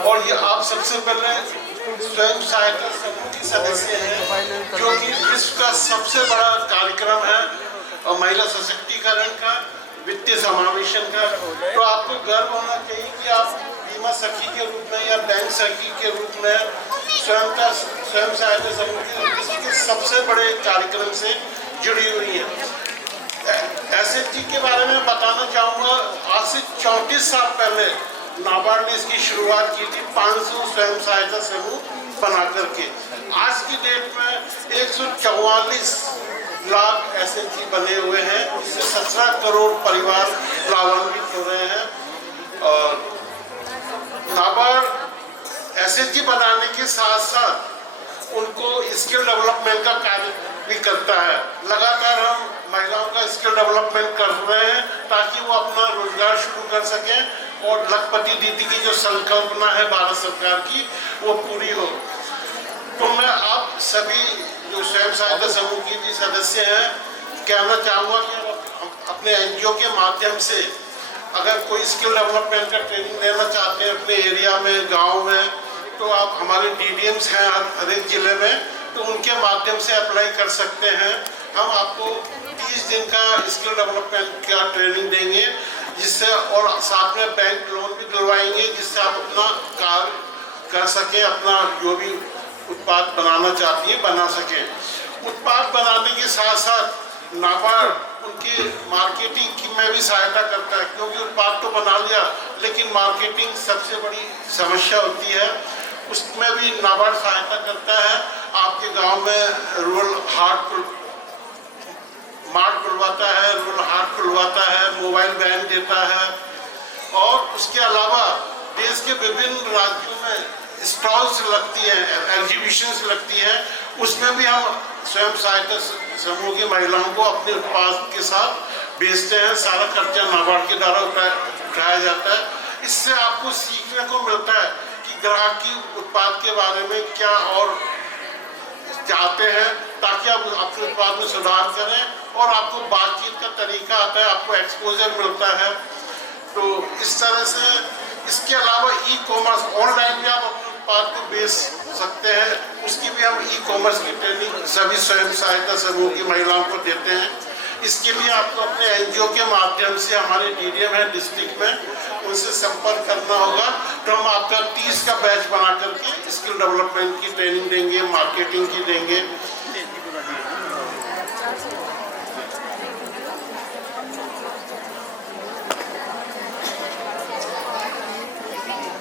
और ये आप सबसे पहले स्वयं सहायता समूह की सदस्य हैं, जो कि विश्व का सबसे बड़ा कार्यक्रम है और महिला सशक्तिकरण का, वित्तीय समावेशन का। तो आपको गर्व होना चाहिए कि आप बीमा सखी के रूप में या बैंक सखी के रूप में स्वयं सहायता समूह के सबसे बड़े कार्यक्रम से जुड़ी हुई है। एसएचजी के बारे में बताना चाहूँगा। आज से 34 साल पहले नाबार्ड ने इसकी शुरुआत की थी 500 स्वयं सहायता समूह बना करके। आज की डेट में 144 लाख एसएचजी बने हुए हैं, इससे 17 करोड़ परिवार लाभान्वित हो रहे हैं। और नाबार्ड एसएचजी बनाने के साथ साथ उनको स्किल डेवलपमेंट का कार्य भी करता है। लगातार हम महिलाओं का स्किल डेवलपमेंट कर रहे हैं ताकि वो अपना रोजगार शुरू कर सकें और लखपति दीदी की जो संकल्पना है भारत सरकार की, वो पूरी हो। तो मैं आप सभी जो स्वयं सहायता समूह की भी सदस्य हैं, कहना चाहूँगा कि अपने एनजीओ के माध्यम से अगर कोई स्किल डेवलपमेंट का ट्रेनिंग देना चाहते हैं अपने एरिया में, गांव में, तो आप हमारे डीडीएम्स हैं हर एक ज़िले में, तो उनके माध्यम से अप्लाई कर सकते हैं। हम आपको 30 दिन का स्किल डेवलपमेंट का ट्रेनिंग देंगे, जिससे और साथ में बैंक लोन भी दिलवाएंगे, जिससे आप अपना कार्य कर सकें, अपना जो भी उत्पाद बनाना चाहती है बना सकें। उत्पाद बनाने के साथ साथ नाबार्ड उनकी मार्केटिंग की में भी सहायता करता है, क्योंकि उत्पाद तो बना लिया लेकिन मार्केटिंग सबसे बड़ी समस्या होती है, उसमें भी नाबार्ड सहायता करता है। आपके गांव में रूरल मार्ट खुलवाता है, रूरल हाट खुलवाता है, मोबाइल वैन देता है, और उसके अलावा देश के विभिन्न राज्यों में स्टॉल्स लगती हैं, एग्जीबिशंस लगती हैं, उसमें भी हम स्वयं सहायता समूह की महिलाओं को अपने उत्पाद के साथ बेचते हैं। सारा खर्चा नाबार्ड के द्वारा उठाया जाता है। इससे आपको सीखने को मिलता है कि ग्राहक की उत्पाद के बारे में क्या और चाहते हैं, ताकि आप अपने उत्पाद में सुधार करें, और आपको बातचीत का तरीका आता है, आपको एक्सपोजर मिलता है। तो इस तरह से इसके अलावा ई-कॉमर्स, ऑनलाइन भी आप अपने उत्पाद को बेच सकते हैं, उसकी भी हम ई-कॉमर्स की ट्रेनिंग सभी स्वयं सहायता समूह की महिलाओं को देते हैं। इसके लिए आपको अपने एनजीओ के माध्यम से हमारे डीडीएम है डिस्ट्रिक्ट में, उनसे संपर्क करना होगा। तो हम आपका 30 का बैच बना करके स्किल डेवलपमेंट की ट्रेनिंग देंगे, मार्केटिंग की देंगे।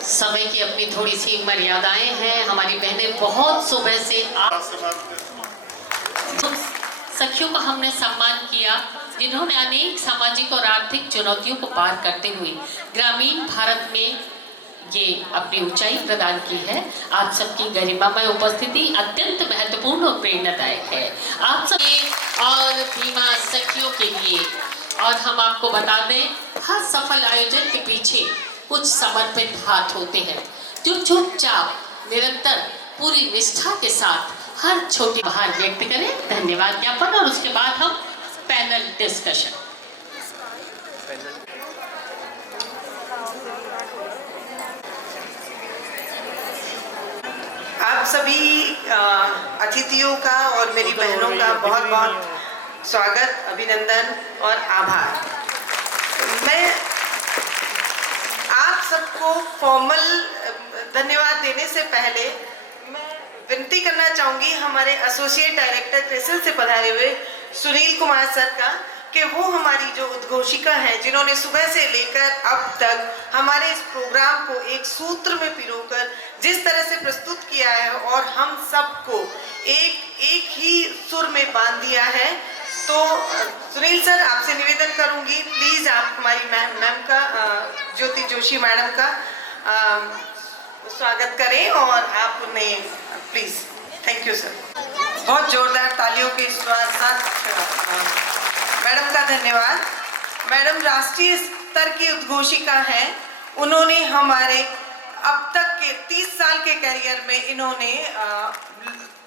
समय की अपनी थोड़ी सी मर्यादाएं हैं। हमारी बहनें बहुत सुबह से सखियों का हमने सम्मान किया, जिन्होंने अनेक सामाजिक और आर्थिक चुनौतियों को पार करते हुए ग्रामीण भारत में ये अपनी ऊंचाई प्रदान की है। आप सबकी गरिमामय उपस्थिति अत्यंत महत्वपूर्ण और प्रेरणादायक है आप सब और बीमा सखियों के लिए। और हम आपको बता दें, हर सफल आयोजन के पीछे कुछ समर्पित हाथ होते हैं जो चुपचाप निरंतर पूरी निष्ठा के साथ हर छोटी आभार व्यक्त करें। धन्यवाद ज्ञापन और उसके बाद हम पैनल डिस्कशन। आप सभी अतिथियों का और मेरी बहनों का बहुत बहुत स्वागत, अभिनंदन और आभार। मैं आप सबको फॉर्मल धन्यवाद देने से पहले मैं विनती करना चाहूँगी हमारे एसोसिएट डायरेक्टर क्रिसिल से पधारे हुए सुनील कुमार सर का, कि वो हमारी जो उद्घोषिका हैं, जिन्होंने सुबह से लेकर अब तक हमारे इस प्रोग्राम को एक सूत्र में पिरोकर जिस तरह से प्रस्तुत किया है और हम सबको एक ही सुर में बांध दिया है। तो सुनील सर, आपसे निवेदन करूंगी, प्लीज आप हमारी मैम का, ज्योति जोशी मैडम का स्वागत करें और आप उन्हें प्लीज। Thank you sir. बहुत जोरदार तालियों के साथ मैडम का धन्यवाद। मैडम राष्ट्रीय स्तर की उद्घोषिका हैं। उन्होंने हमारे अब तक के 30 साल के करियर में इन्होंने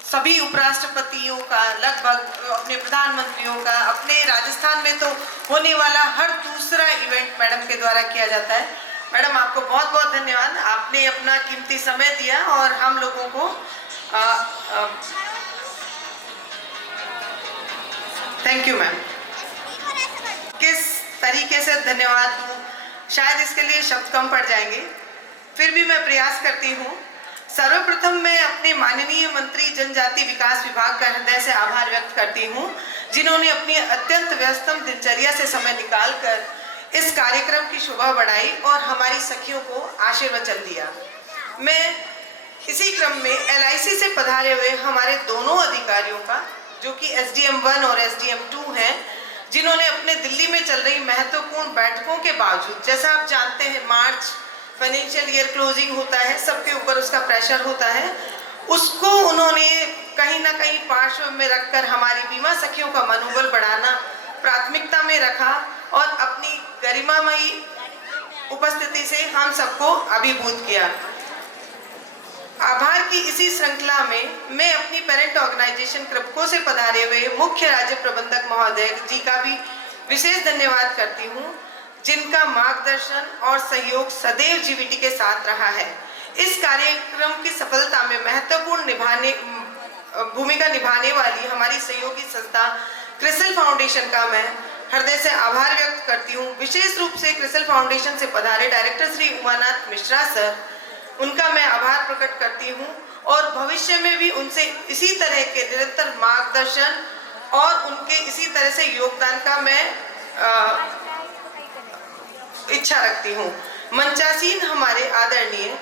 सभी उपराष्ट्रपतियों का, लगभग अपने प्रधानमंत्रियों का, अपने राजस्थान में तो होने वाला हर दूसरा इवेंट मैडम के द्वारा किया जाता है। मैडम, आपको बहुत बहुत धन्यवाद, आपने अपना कीमती समय दिया और हम लोगों को थैंक यू मैम। किस तरीके से धन्यवाद दूं, शायद इसके लिए शब्द कम पड़ जाएंगे, फिर भी मैं प्रयास करती हूँ। सर्वप्रथम मैं अपने माननीय मंत्री जनजाति विकास विभाग का हृदय से आभार व्यक्त करती हूँ, जिन्होंने अपनी अत्यंत व्यस्तम दिनचर्या से समय निकालकर इस कार्यक्रम की शोभा बढ़ाई और हमारी सखियों को आशीर्वचन दिया। मैं इसी क्रम में LIC से पधारे हुए हमारे दोनों अधिकारियों का, जो कि SDM 1 और SDM 2 हैं, जिन्होंने अपने दिल्ली में चल रही महत्वपूर्ण बैठकों के बावजूद, जैसा आप जानते हैं मार्च फाइनेंशियल ईयर क्लोजिंग होता है, सबके ऊपर उसका प्रेशर होता है, उसको उन्होंने कहीं ना कहीं पार्श्व में रखकर हमारी बीमा सखियों का मनोबल बढ़ाना प्राथमिकता में रखा और अपनी गरिमामयी उपस्थिति से हम सबको अभिभूत किया। आभार की इसी श्रृंखला में मैं अपनी पेरेंट ऑर्गेनाइजेशन कृपको से पधारे हुए मुख्य राज्य प्रबंधक महोदय जी का भी विशेष धन्यवाद करती हूँ, जिनका मार्गदर्शन और सहयोग सदैव GVT के साथ रहा है। इस कार्यक्रम की सफलता में महत्वपूर्ण भूमिका निभाने वाली हमारी सहयोगी संस्था क्रिसिल फाउंडेशन का मैं हृदय से आभार व्यक्त करती हूँ। विशेष रूप से क्रिसिल फाउंडेशन से पधारे डायरेक्टर श्री उमानाथ मिश्रा सर, उनका मैं आभार प्रकट करती हूँ और भविष्य में भी उनसे इसी तरह के निरंतर मार्गदर्शन और उनके इसी तरह से योगदान का मैं इच्छा रखती हूँ। मंचासीन हमारे आदरणीय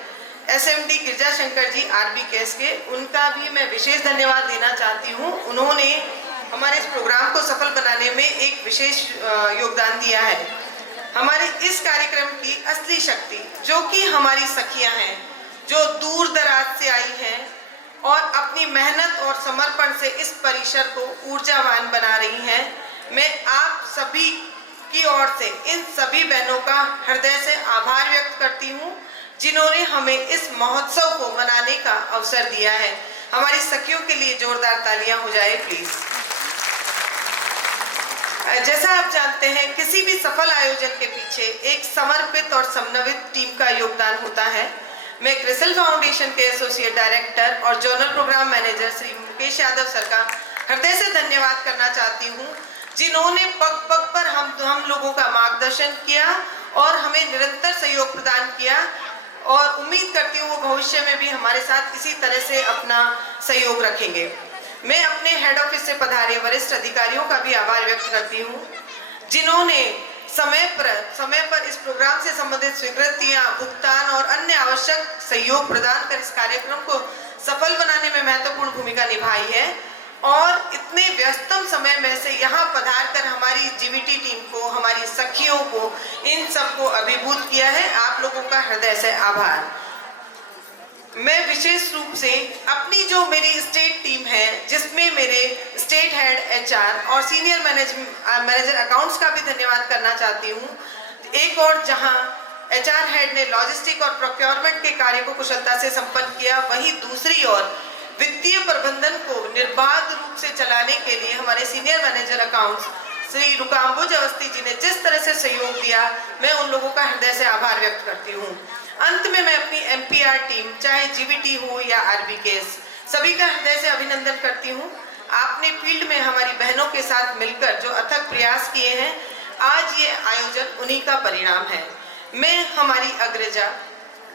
SMD गिरजा शंकर जी RBKS के, उनका भी मैं विशेष धन्यवाद देना चाहती हूँ। उन्होंने हमारे इस प्रोग्राम को सफल बनाने में एक विशेष योगदान दिया है। हमारे इस कार्यक्रम की असली शक्ति, जो कि हमारी सखियां हैं, जो दूर दराज से आई हैं और अपनी मेहनत और समर्पण से इस परिसर को ऊर्जावान बना रही हैं, मैं आप सभी की ओर से इन सभी बहनों का हृदय से आभार व्यक्त करती हूँ, जिन्होंने हमें इस महोत्सव को मनाने का अवसर दिया है। हमारी सखियों के लिए जोरदार तालियां हो जाए प्लीज। जैसा आप जानते हैं, किसी भी सफल आयोजन के पीछे एक समर्पित और समन्वित टीम का योगदान होता है। मैं क्रिसिल फाउंडेशन के एसोसिएट डायरेक्टर और general programme manager Shri Mukesh Yadav sir का हृदय से धन्यवाद करना चाहती हूँ, जिन्होंने पग पग पर हम लोगों का मार्गदर्शन किया और हमें निरंतर सहयोग प्रदान किया, और उम्मीद करती हूँ वो भविष्य में भी हमारे साथ इसी तरह से अपना सहयोग रखेंगे। मैं अपने हेड ऑफिस से पधारे वरिष्ठ अधिकारियों का भी आभार व्यक्त करती हूँ, जिन्होंने समय पर इस प्रोग्राम से संबंधित स्वीकृतियां, भुगतान और अन्य आवश्यक सहयोग प्रदान कर इस कार्यक्रम को सफल बनाने में महत्वपूर्ण भूमिका निभाई है, और इतने व्यस्तम समय में से यहाँ पधार कर हमारी जीवीटी टीम को, हमारी सखियों को, इन सबको अभिभूत किया है। आप लोगों का हृदय से आभार। मैं विशेष रूप से अपनी जो मेरी स्टेट टीम है, जिसमें मेरे स्टेट हेड एचआर और सीनियर मैनेजर अकाउंट्स का भी धन्यवाद करना चाहती हूँ। एक और जहाँ एचआर हेड ने लॉजिस्टिक और प्रोक्योरमेंट के कार्य को कुशलता से संपन्न किया, वहीं दूसरी ओर वित्तीय प्रबंधन को निर्बाध रूप से चलाने के लिए हमारे senior manager accounts Shri Rukambuj Awasthi ji ने जिस तरह से सहयोग दिया, मैं उन लोगों का हृदय से आभार व्यक्त करती हूँ। अंत में मैं अपनी एमपीआर टीम, चाहे जीवीटी हो या आरबीकेएस, सभी का हृदय से अभिनंदन करती हूँ। आपने फील्ड में हमारी बहनों के साथ मिलकर जो अथक प्रयास किए हैं, आज ये आयोजन उन्हीं का परिणाम है। मैं हमारी अग्रजा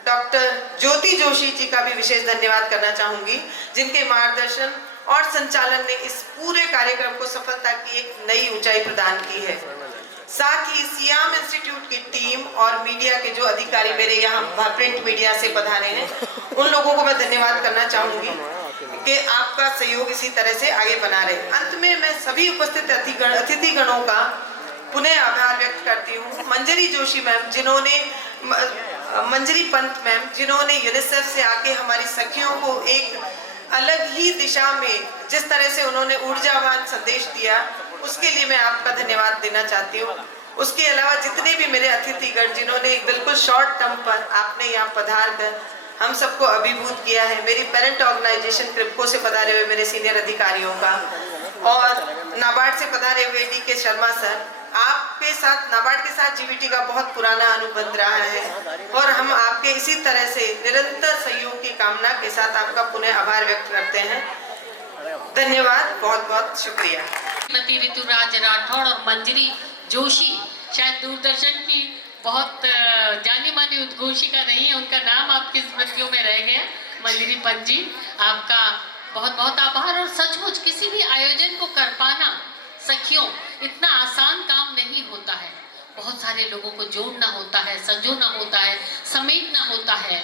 डॉक्टर ज्योति जोशी जी का भी विशेष धन्यवाद करना चाहूंगी, जिनके मार्गदर्शन और संचालन ने इस पूरे कार्यक्रम को सफलता की एक नई ऊंचाई प्रदान की है। साथ ही सियाम इंस्टीट्यूट की टीम और मीडिया के जो अधिकारी मेरे यहाँ प्रिंट मीडिया से पधारे हैं, उन लोगों को मैं धन्यवाद करना चाहूंगी कि आपका सहयोग इसी तरह से आगे बना रहे। अंत में मैं सभी उपस्थित अतिथिगणों का पुनः आभार व्यक्त करती हूँ। मंजरी जोशी मैम, मंजरी पंत मैम, जिन्होंने यूनिसेफ से आके हमारी सखियों को एक अलग ही दिशा में जिस तरह से उन्होंने ऊर्जावान संदेश दिया, उसके लिए मैं आपका धन्यवाद देना चाहती हूँ। उसके अलावा जितने भी मेरे अतिथिगण, जिन्होंने बिल्कुल शॉर्ट टर्म पर आपने यहाँ पधार कर हम सबको अभिभूत किया है, मेरी पेरेंट ऑर्गेनाइजेशन क्रिप्को से पधारे हुए मेरे सीनियर अधिकारियों का, और नाबार्ड से पधारे हुए DK शर्मा सर, आपके साथ, नाबार्ड के साथ जीवीटी का बहुत पुराना अनुबंध रहा है, और हम आपके इसी तरह से निरंतर सहयोग की कामना के साथ आपका पुनः आभार व्यक्त करते हैं। धन्यवाद, बहुत बहुत शुक्रिया। श्रीमती ऋतुराज राठौड़ और मंजरी जोशी शायद दूरदर्शन की बहुत जानी मानी उद्घोषिका रही है, उनका नाम आपकी स्मृतियों में रह गया। मंजरी पंत जी, आपका बहुत बहुत आभार। और सचमुच किसी भी आयोजन को कर पाना सखियों इतना आसान काम नहीं होता है। बहुत सारे लोगों को जोड़ना होता है, संजोना होता है, समेटना होता है,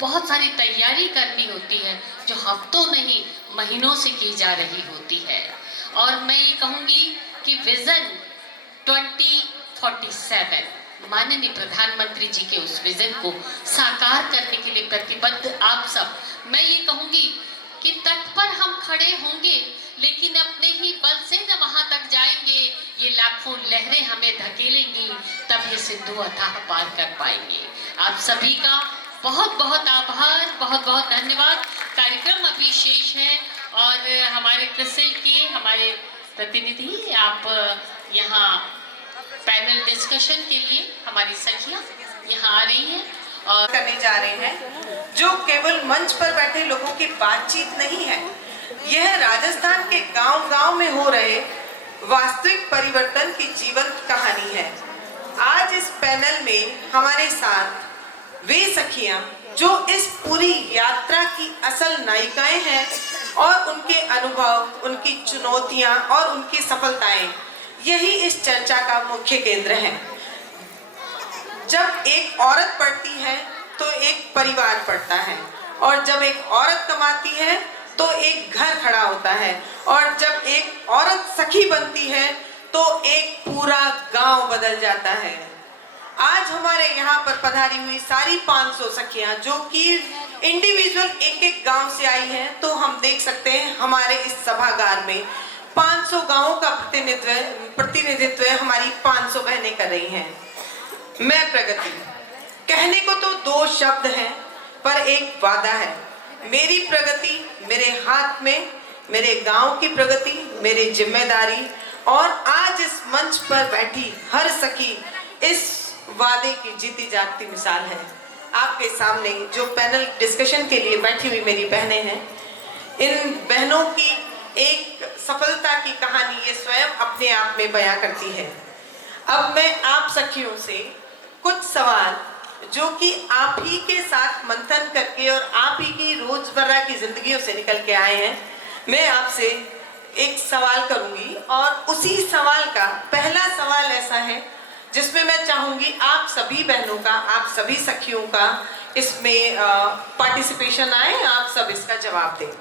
बहुत सारी तैयारी करनी होती है, जो हफ्तों नहीं महीनों से की जा रही होती है। और मैं ये कहूँगी कि विजन 2047 माननीय प्रधानमंत्री जी के उस विजन को साकार करने के लिए प्रतिबद्ध आप सब, मैं ये कहूँगी कि तट पर हम खड़े होंगे, लेकिन अपने ही बल से न वहां तक जाएंगे, ये लाखों लहरें हमें धकेलेंगी, तब ये सिंधु अथाह पार कर पाएंगे। आप सभी का बहुत बहुत आभार, बहुत बहुत धन्यवाद। कार्यक्रम अभी शेष है और हमारे क्रिसिल के हमारे प्रतिनिधि आप यहाँ पैनल डिस्कशन के लिए हमारी सखियाँ यहाँ आ रही हैं और करने जा रहे हैं, जो केवल मंच पर बैठे लोगों की बातचीत नहीं है, यह राजस्थान के गांव-गांव में हो रहे वास्तविक परिवर्तन की जीवंत कहानी है। आज इस पैनल में हमारे साथ वे सखियां जो इस पूरी यात्रा की असल नायिकाएं हैं, और उनके अनुभव, उनकी चुनौतियां और उनकी सफलताएं, यही इस चर्चा का मुख्य केंद्र है। जब एक औरत पढ़ती है तो एक परिवार पढ़ता है, और जब एक औरत कमाती है तो एक घर खड़ा होता है, और जब एक औरत सखी बनती है तो एक पूरा गांव बदल जाता है। आज हमारे यहाँ पर पधारी हुई सारी 500 सखियां, जो कि इंडिविजुअल एक एक गांव से आई हैं, तो हम देख सकते हैं हमारे इस सभागार में 500 गांवों का प्रतिनिधित्व हमारी 500 बहनें कर रही हैं। मैं प्रगति कहने को तो 2 शब्द हैं, पर एक वादा है। मेरी प्रगति मेरे हाथ में, मेरे गांव की प्रगति मेरी जिम्मेदारी, और आज इस मंच पर बैठी हर सखी इस वादे की जीती जागती मिसाल है। आपके सामने जो पैनल डिस्कशन के लिए बैठी हुई मेरी बहनें हैं, इन बहनों की एक सफलता की कहानी ये स्वयं अपने आप में बयां करती है। अब मैं आप सखियों से कुछ सवाल जो कि आप ही के साथ मंथन करके और आप ही की रोजमर्रा की जिंदगियों से निकल के आए हैं, मैं आपसे एक सवाल करूंगी और उसी सवाल का पहला सवाल ऐसा है जिसमें मैं चाहूंगी आप सभी बहनों का, आप सभी सखियों का इसमें पार्टिसिपेशन आए, आप सब इसका जवाब दें।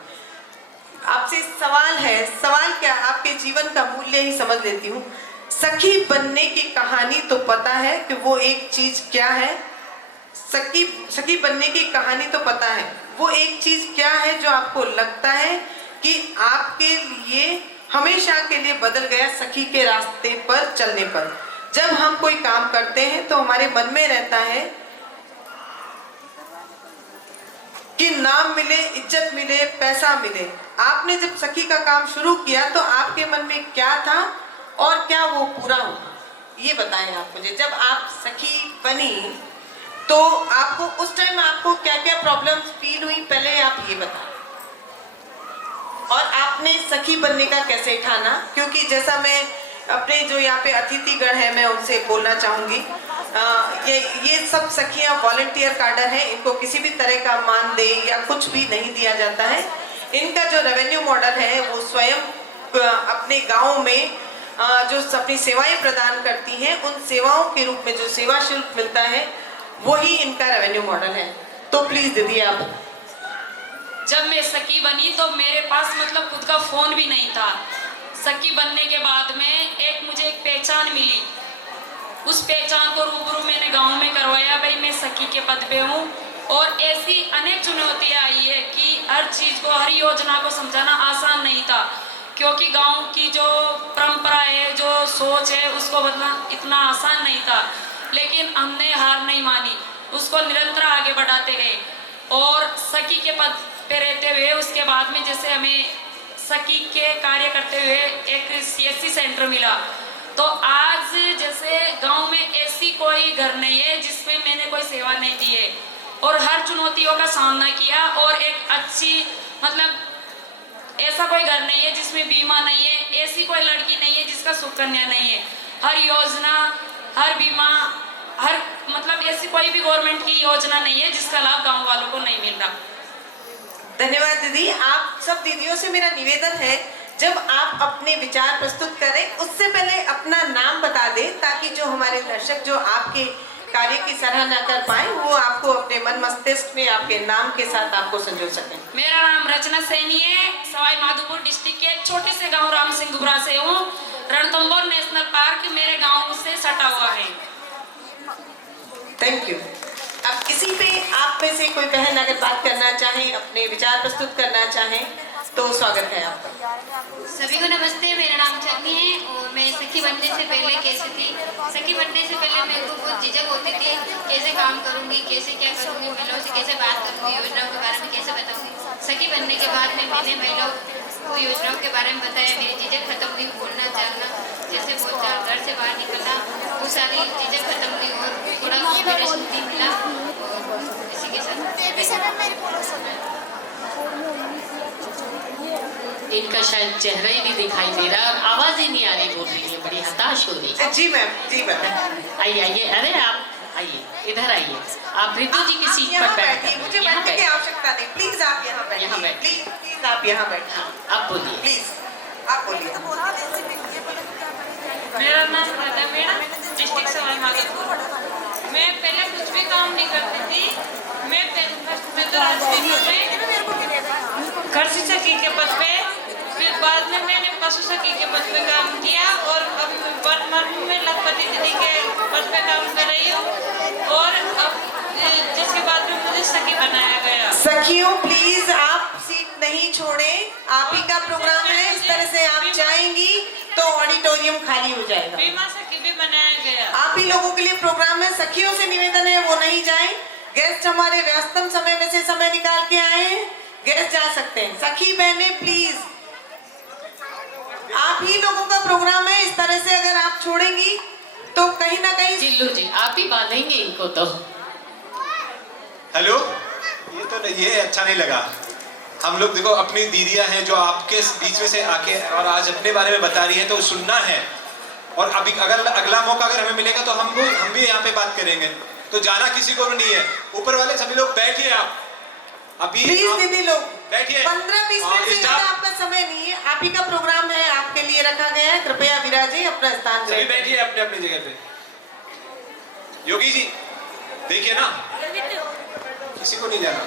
आपसे सवाल है, सवाल क्या, आपके जीवन का मूल्य ही समझ लेती हूँ। सखी बनने की कहानी तो पता है कि वो एक चीज क्या है, सखी बनने की कहानी तो पता है, वो एक चीज क्या है जो आपको लगता है कि आपके लिए हमेशा के लिए बदल गया सखी के रास्ते पर चलने पर। जब हम कोई काम करते हैं तो हमारे मन में रहता है कि नाम मिले, इज्जत मिले, पैसा मिले। आपने जब सखी का काम शुरू किया तो आपके मन में क्या था और क्या वो पूरा हुआ, ये बताएं आप मुझे। जब आप सखी बनी तो आपको उस टाइम आपको क्या क्या प्रॉब्लम्स फील हुई, पहले आप ये बताएं। और आपने सखी बनने का कैसे ठाना, क्योंकि जैसा मैं अपने जो यहाँ पे अतिथिगण है मैं उनसे बोलना चाहूँगी, ये सब सखियाँ वॉलंटियर काडर हैं, इनको किसी भी तरह का मानदेय या कुछ भी नहीं दिया जाता है। इनका जो रेवेन्यू मॉडल है वो स्वयं अपने गाँव में जो अपनी सेवाएं प्रदान करती हैं, उन सेवाओं के रूप में जो सेवा शुल्क मिलता है वही इनका रेवेन्यू मॉडल है। तो प्लीज दीदी आप। जब मैं सखी बनी तो मेरे पास मतलब खुद का फोन भी नहीं था। सखी बनने के बाद में मुझे एक पहचान मिली, उस पहचान को रूबरू मैंने गांव में करवाया, भाई मैं सखी के पद पे हूँ। और ऐसी अनेक चुनौतियाँ आई है कि हर चीज को, हर योजना को समझाना आसान नहीं था, क्योंकि गांव की जो परंपरा है, जो सोच है, उसको बदलना इतना आसान नहीं था। लेकिन हमने हार नहीं मानी, उसको निरंतर आगे बढ़ाते गए और सखी के पद पे रहते हुए उसके बाद में जैसे हमें सखी के कार्य करते हुए एक CSC सेंटर मिला, तो आज जैसे गांव में ऐसी कोई घर नहीं है जिसमें मैंने कोई सेवा नहीं दी है और हर चुनौतियों का सामना किया। और एक अच्छी मतलब ऐसा कोई घर नहीं है जिसमें बीमा नहीं है, ऐसी कोई लड़की नहीं है जिसका सुकन्या नहीं है। हर योजना, हर बीमा, हर मतलब ऐसी कोई भी गवर्नमेंट की योजना नहीं है जिसका लाभ गांव वालों को नहीं मिल रहा। धन्यवाद दीदी। आप सब दीदियों से मेरा निवेदन है, जब आप अपने विचार प्रस्तुत करें उससे पहले अपना नाम बता दें, ताकि जो हमारे दर्शक जो आपके कार्य की सराहना कर पाए वो आपको अपने मन मस्तिष्क में आपके नाम के साथ आपको संजो सकें। मेरा नाम रचना सैनी है, सवाई माधोपुर डिस्ट्रिक्ट के एक छोटे से गांव राम सिंहपुरा से हूँ। रणथंभौर नेशनल पार्क मेरे गांव से सटा हुआ है। Thank you. अब इसी पे आप में से कोई बहन अगर बात करना चाहें, अपने विचार प्रस्तुत करना चाहें तो स्वागत है आपका। सभी को नमस्ते, मेरा नाम चन्नी है और मैं सखी बनने से पहले कैसे थी। सखी बनने से पहले मेरे को बहुत झिझक होती थी, कैसे काम करूंगी, कैसे क्या करूंगी, महिलाओं से कैसे बात करूंगी, योजनाओं के बारे में कैसे बताऊंगी। सखी बनने के बाद में मैंने महिलाओं को योजनाओं के बारे में बताया, मेरी झिझक खत्म हुई, बोलना चालना, जैसे बोलचाल, घर से बाहर निकलना, वो सारी झिझक खत्म हुई और थोड़ा कॉन्फिडेंस भी मिला। इसी के साथ इनका शायद चेहरा ही नहीं दिखाई दे रहा और आवाज ही नहीं आ रही, बोल रही है, बड़ी हताश हो रही है। जी मैम, जी मैम। आइए आइए, अरे आप आइए, इधर आइए, आप ऋतु जी की सीट पर बैठिए। मुझे बैठने की आवश्यकता नहीं, प्लीज आप यहाँ बैठिए, प्लीज आप यहाँ बैठिए। आप बोलिए, प्लीज आप बोलिए। मेरा नाम राधा मीणा, डिस्ट्रिक्ट सवाई माधोपुर। मैं पहले कुछ भी काम नहीं करती थी। मैं तो राजनीति में घर से सखी के पद पे, फिर बाद में मैंने पशु सखी के पद पे काम किया और अब वर्तमान में मैं लखपति दीदी के पद पे काम कर रही हूँ और अब जिसके बाद में मुझे सखी बनाया गया। सखियों प्लीज आप सीट नहीं छोड़े, आप ही का प्रोग्राम है, इस तरह से आप जाएंगी तो ऑडिटोरियम खाली हो जाएगा। बीमा सखी भी बनाया गया। आप ही लोगों के लिए प्रोग्राम है, सखियों से निवेदन है वो नहीं जाए। गेस्ट हमारे व्यस्तम समय में से समय निकाल के आए हैं, गेस्ट जा सकते हैं। सखी बहने प्लीज, आप ही लोगों का प्रोग्राम है, इस तरह से अगर आप छोड़ेंगी तो कहीं ना कहीं। जिल्लू जी आप ही बांधेंगे इनको तो। हेलो, ये अच्छा नहीं लगा। हम लोग देखो अपनी दीदियां हैं जो आपके बीच में से आके और आज अपने बारे में बता रही है, तो सुनना है। और अभी अगर अगला मौका अगर हमें मिलेगा तो हम भी यहाँ पे बात करेंगे। तो जाना किसी को भी नहीं है। ऊपर वाले सभी लोग बैठिए, आप अभी प्लीज दीदी लोग बैठिए। 15-20 मिनट से ज्यादा आपका समय नहीं है। आप ही का प्रोग्राम है, आपके लिए रखा गया है। कृपया विराजिए, अपना स्थान सभी बैठिए अपने अपनी जगह पे। योगी जी देखिए ना, किसी को नहीं जाना।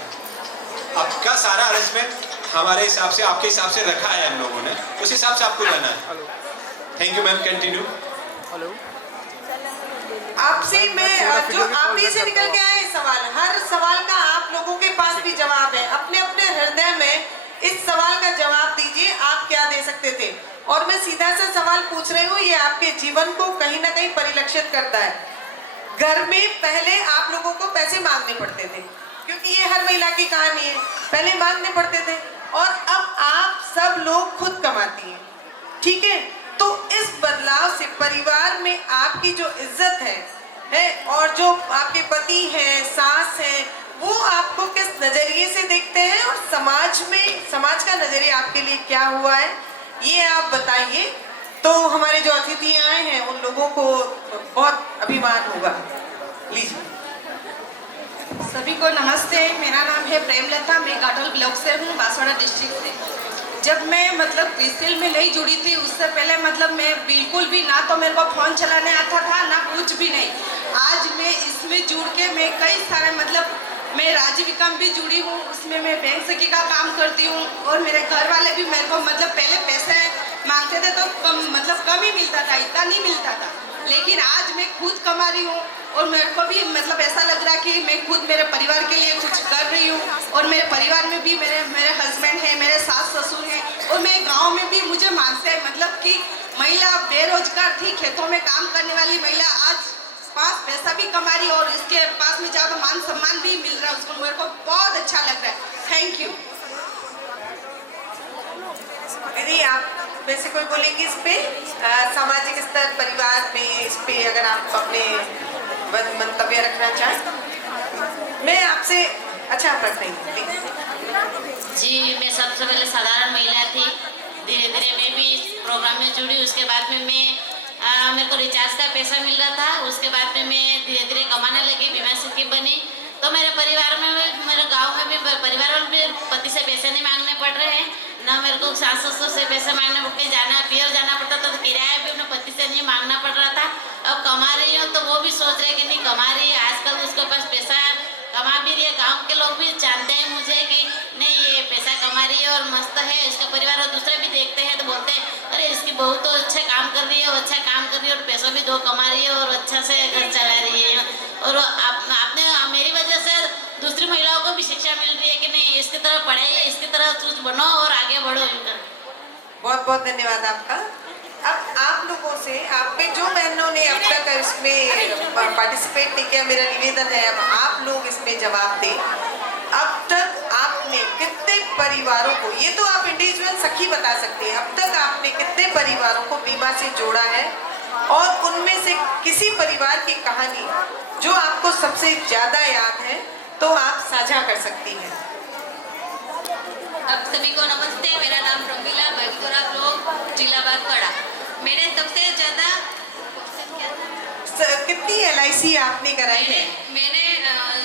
आपका सारा अरेंजमेंट हमारे हिसाब से, आपके हिसाब से रखा है हम लोगों ने, उस हिसाब से आपको जाना है। Thank you ma'am, continue. आपसे मैं जो आप ही से निकल के आए सवाल, हर सवाल का आप लोगों के पास भी जवाब है। अपने अपने हृदय में इस सवाल का जवाब दीजिए, आप क्या दे सकते थे। और मैं सीधा सा सवाल पूछ रही हूँ, ये आपके जीवन को कहीं ना कहीं परिलक्षित करता है। घर में पहले आप लोगों को पैसे मांगने पड़ते थे, क्योंकि ये हर महिला की कहानी है, पहले मांगने पड़ते थे, और अब आप सब लोग खुद कमाती हैं, ठीक है। तो इस बदलाव से परिवार में आपकी जो इज्जत है और जो आपके पति हैं, सास हैं, वो आपको किस नजरिए से देखते हैं, और समाज का नजरिया आपके लिए क्या हुआ है, ये आप बताइए। तो हमारे जो अतिथि आए हैं उन लोगों को बहुत अभिमान होगा। लीजिए। सभी को नमस्ते, मेरा नाम है प्रेमलता, मैं गाठल ब्लॉक से हूँ, बांसवाड़ा डिस्ट्रिक्ट से। जब मैं क्रिसिल में नहीं जुड़ी थी, उससे पहले मैं बिल्कुल भी ना तो मेरे को फ़ोन चलाने आता था, ना कुछ भी नहीं। आज मैं इसमें जुड़ के मैं कई सारे मैं राजीविका भी जुड़ी हूँ, उसमें मैं बैंक सखी का काम करती हूँ। और मेरे घर वाले भी मेरे को पहले पैसे मांगते थे तो कम ही मिलता था, इतना नहीं मिलता था। लेकिन आज मैं खुद कमा रही हूँ और मेरे को भी ऐसा लग रहा है कि मैं खुद मेरे परिवार के लिए कुछ कर रही हूँ। और मेरे परिवार में भी मेरे हस्बैंड हैं, मेरे सास ससुर हैं, और मेरे गांव में भी मुझे मानते हैं कि महिला बेरोजगार थी, खेतों में काम करने वाली महिला आज 5 पैसा भी कमा रही, और इसके पास में जाकर मान सम्मान भी मिल रहा है उसको। मेरे को बहुत अच्छा लग रहा है। Thank you. दीदी आप में से कोई बोलेंगे इस पे, सामाजिक स्तर परिवार में, इस पे अगर आप अपने मंतव्य रखना चाहें। मैं आपसे अच्छा आप रख रही जी। मैं सबसे पहले साधारण महिला थी, धीरे धीरे मैं भी इस प्रोग्राम में जुड़ी। उसके बाद में मेरे को रिचार्ज का पैसा मिल रहा था, उसके बाद में मैं धीरे धीरे कमाने लगी, बीमा सखी बनी। तो मेरे परिवार में, मेरे गांव में भी परिवार में भी पति से पैसे नहीं मांगने पड़ रहे हैं, ना मेरे को सास ससुर से पैसे मांगने पड़ के जाना पियर जाना पड़ता था, तो किराया भी अपने पति से नहीं मांगना पड़ रहा था। अब कमा रही हूँ तो वो भी सोच रहे कि नहीं कमा रही है, आजकल उसके पास पैसा कमा भी रही है। गांव के लोग भी जानते हैं मुझे कि नहीं ये पैसा कमा रही है और मस्त है, इसका परिवार, और दूसरे भी देखते हैं तो बोलते हैं अरे इसकी बहू तो अच्छा काम कर रही है, वो अच्छा काम कर रही है और पैसा भी 2 कमा रही है और अच्छा से घर चला रही है। और आपने मेरी वजह से दूसरी महिलाओं को भी शिक्षा मिल रही है कि नहीं इसकी तरह पढ़ाई, इसकी तरह कुछ बनो और आगे बढ़ो। बहुत बहुत धन्यवाद आपका। अब आप लोगों से, आप में जो बहनों ने अब तक इसमें पार्टिसिपेट नहीं किया, मेरा निवेदन है अब आप लोग इसमें जवाब दें। अब तक आपने कितने परिवारों को, ये तो आप इंडिविजुअल सखी बता सकते हैं, अब तक आपने कितने परिवारों को बीमा से जोड़ा है, और उनमें से किसी परिवार की कहानी जो आपको सबसे ज्यादा याद है तो आप साझा कर सकती हैं। अब सभी को नमस्ते, मेरा नाम प्रमीला, बगीचोरा ब्लॉक, जिला बांसवाड़ा। मैंने सबसे ज्यादा कितनी LIC आपने कराई है? मैंने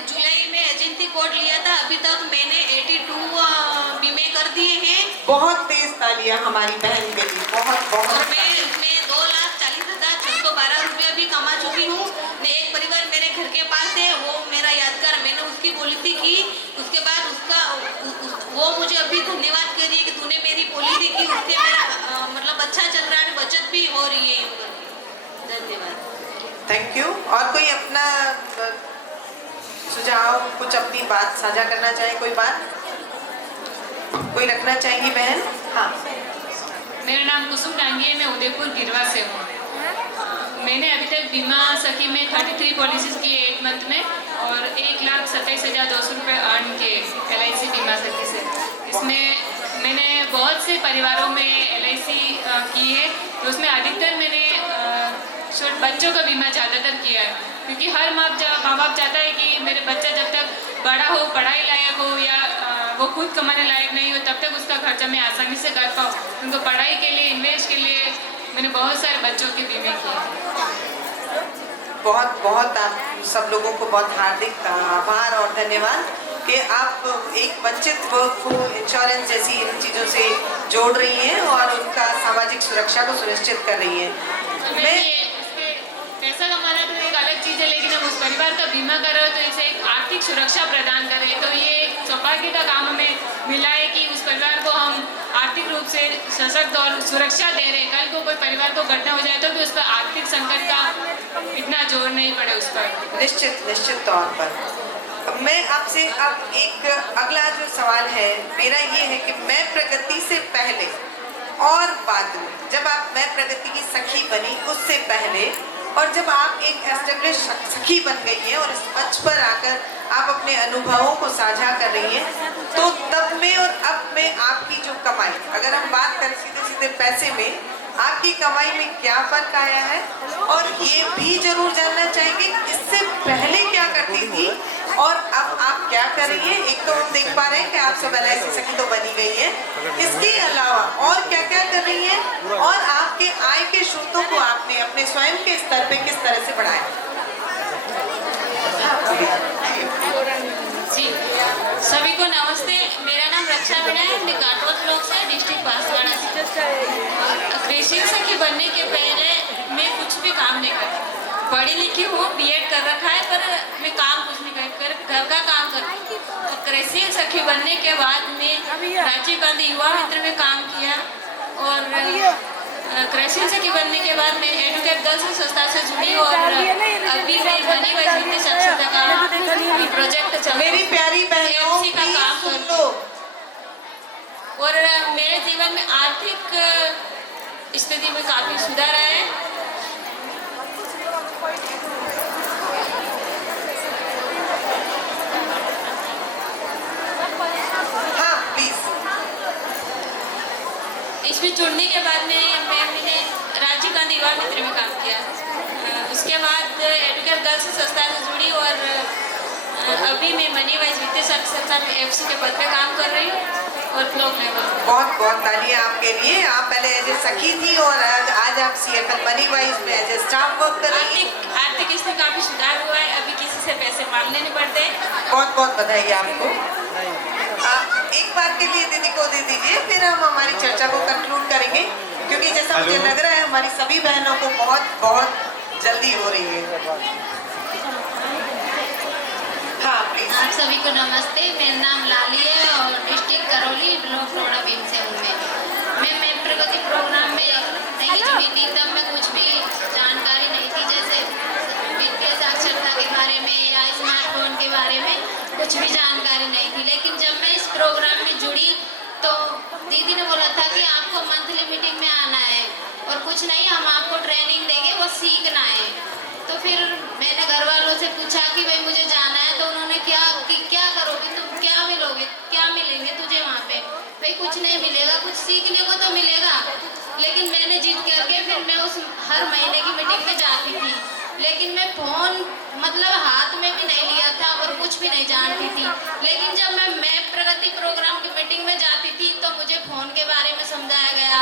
जुलाई में एजेंसी कोड लिया था, अभी तक मैंने 82 बीमे कर दिए हैं। बहुत तेज तालियां हमारी बहन के लिए, बहुत बहुत। और मैं इसमें 2,40,612 रुपया भी कमा चुकी हूँ। एक परिवार मेरे घर के पास है, वो मेरा यादगार, मैंने उसकी पॉलिसी की, उसके बाद वो मुझे अभी धन्यवाद कर रही है कि तूने मेरी पॉलिसी की, उससे मेरा अच्छा चल रहा है, बचत भी हो रही है। धन्यवाद। Thank you. और कोई अपना सुझाव, कुछ अपनी बात साझा करना चाहे, कोई बात कोई रखना चाहेंगी बहन? हाँ। मेरा नाम कुसुम डांगी है, मैं उदयपुर गिरवा से हूँ। मैंने अभी तक बीमा सखी में 33 पॉलिसीज की है 1 मंथ में, और 1,27,200 रुपये अर्न किए LIC बीमा सखी से। इसमें मैंने बहुत से परिवारों में LIC की है, तो उसमें अधिकतर मैंने बच्चों का बीमा ज़्यादातर किया है, क्योंकि हर माँ बाप चाहता है कि मेरे बच्चा जब तक बड़ा हो, पढ़ाई लायक हो, या वो खुद कमाने लायक नहीं हो तब तक उसका खर्चा मैं आसानी से कर पाऊँ, उनको पढ़ाई के लिए इन्वेस्ट के लिए मैंने बहुत सारे बच्चों के बीमे किए। बहुत बहुत आप सब लोगों को बहुत हार्दिक आभार और धन्यवाद कि आप एक वंचित वर्ग को इंश्योरेंस जैसी इन चीज़ों से जोड़ रही हैं और उनका सामाजिक सुरक्षा को सुनिश्चित कर रही हैं। मैं पैसा कमाना तो एक अलग चीज़ है, लेकिन हम उस परिवार का बीमा कर रहे हो तो इसे एक आर्थिक सुरक्षा प्रदान करें, तो ये एक सौभाग्य का काम हमें मिला है कि उस परिवार को हम आर्थिक रूप से सशक्त और सुरक्षा दे रहे हैं। कल को कोई परिवार को घटना हो जाए तो भी उस पर आर्थिक संकट का इतना जोर नहीं पड़े उस पर। निश्चित तौर पर मैं आपसे अब एक अगला जो सवाल है मेरा ये है कि मैं प्रगति से पहले और बाद में, जब आप मैं प्रगति की सखी बनी उससे पहले और जब आप एक एस्टेब्लिश सखी बन गई हैं और इस मंच पर आकर आप अपने अनुभवों को साझा कर रही हैं, तो तब में और अब में आपकी जो कमाई, अगर हम बात करें सीधे सीधे पैसे में, आपकी कमाई में क्या फर्क आया है, और ये भी जरूर जानना चाहेंगे इससे पहले क्या करती थी और अब आप क्या कर रही हैं। एक तो हम देख पा रहे हैं कि आप सब LIC सखी तो बनी गई है, इसके अलावा और क्या क्या कर रही हैं और आपके आय के स्रोतों को आपने अपने स्वयं के स्तर पे किस तरह से बढ़ाया। जी, सभी को नमस्ते। मेरा नाम रक्षा मीणा है, मैं घाटोल ब्लॉक से, डिस्ट्रिक्ट बांसवाड़ा से। कृषि सखी बनने के पहले मैं कुछ भी काम नहीं करती, पढ़ी लिखी हूँ, B.Ed कर रखा है, पर मैं काम कुछ नहीं करती, घर का काम करती हूँ। और कृषि सखी बनने के बाद मैं राजीव गांधी युवा मित्र में काम किया और कृषि सखी बनने के बाद मैं एडुकेट गर्ल्स संस्था से जुड़ी और अभी मैं मनी वैज्ञानिक साक्षरता का प्रोजेक्ट चल मेरी प्यारी बहनों का काम करती हूँ और मेरे जीवन में आर्थिक स्थिति में काफी सुधार आया है। हाँ प्लीज। इसमें जुड़ने के बाद मैंने राजीव गांधी युवा मित्र में काम किया, उसके बाद एडुकेट गर्ल्स संस्था से जुड़ी और अभी मैं मनी वाइज वित्तीय साक्षरता में FC के पद पे काम कर रही हूँ और ब्लॉक लेवल। बहुत बहुत तालियां आपके लिए। आप पहले एज ए सखी थी और आज आप CFL मनी वाइज में एज ए स्टाफ वर्क कर रही हैं। आर्थिक स्थिति काफी सुधार हुआ है, अभी किसी से पैसे मांगने नहीं पड़ते। बहुत बहुत बधाई आपको। एक बार के लिए दीदी को दे दीजिए, फिर हम हमारी चर्चा को कंक्लूड करेंगे, क्योंकि जैसा मुझे लग रहा है हमारी सभी बहनों को बहुत बहुत जल्दी हो रही है। हाँ प्लीज। आप सभी को नमस्ते। मेरा नाम लाली है और डिस्ट्रिक्ट करौली, ब्लॉक रोड़ा भीम से हूँ। मैं प्रगति प्रोग्राम में नहीं जुड़ी थी, तब मैं कुछ भी जानकारी नहीं थी, जैसे वित्तीय साक्षरता के बारे में या स्मार्टफोन के बारे में कुछ भी जानकारी नहीं थी। लेकिन जब मैं इस प्रोग्राम में जुड़ी तो दीदी ने बोला था कि आपको मंथली मीटिंग में आना है और कुछ नहीं, हम आपको ट्रेनिंग देंगे, वो सीखना है। तो फिर मैंने घर वालों से पूछा कि भाई मुझे जाना है, तो उन्होंने क्या करोगे तुम, क्या मिलोगे, क्या मिलेंगे तुझे वहाँ पे? भाई कुछ नहीं मिलेगा, कुछ सीखने को तो मिलेगा। लेकिन मैंने जिद करके फिर मैं उस हर महीने की मीटिंग में जाती थी, लेकिन मैं फ़ोन मतलब हाथ में भी नहीं लिया था और कुछ भी नहीं जानती थी। लेकिन जब मैं प्रगति प्रोग्राम की मीटिंग में जाती थी तो मुझे फ़ोन के बारे में समझाया गया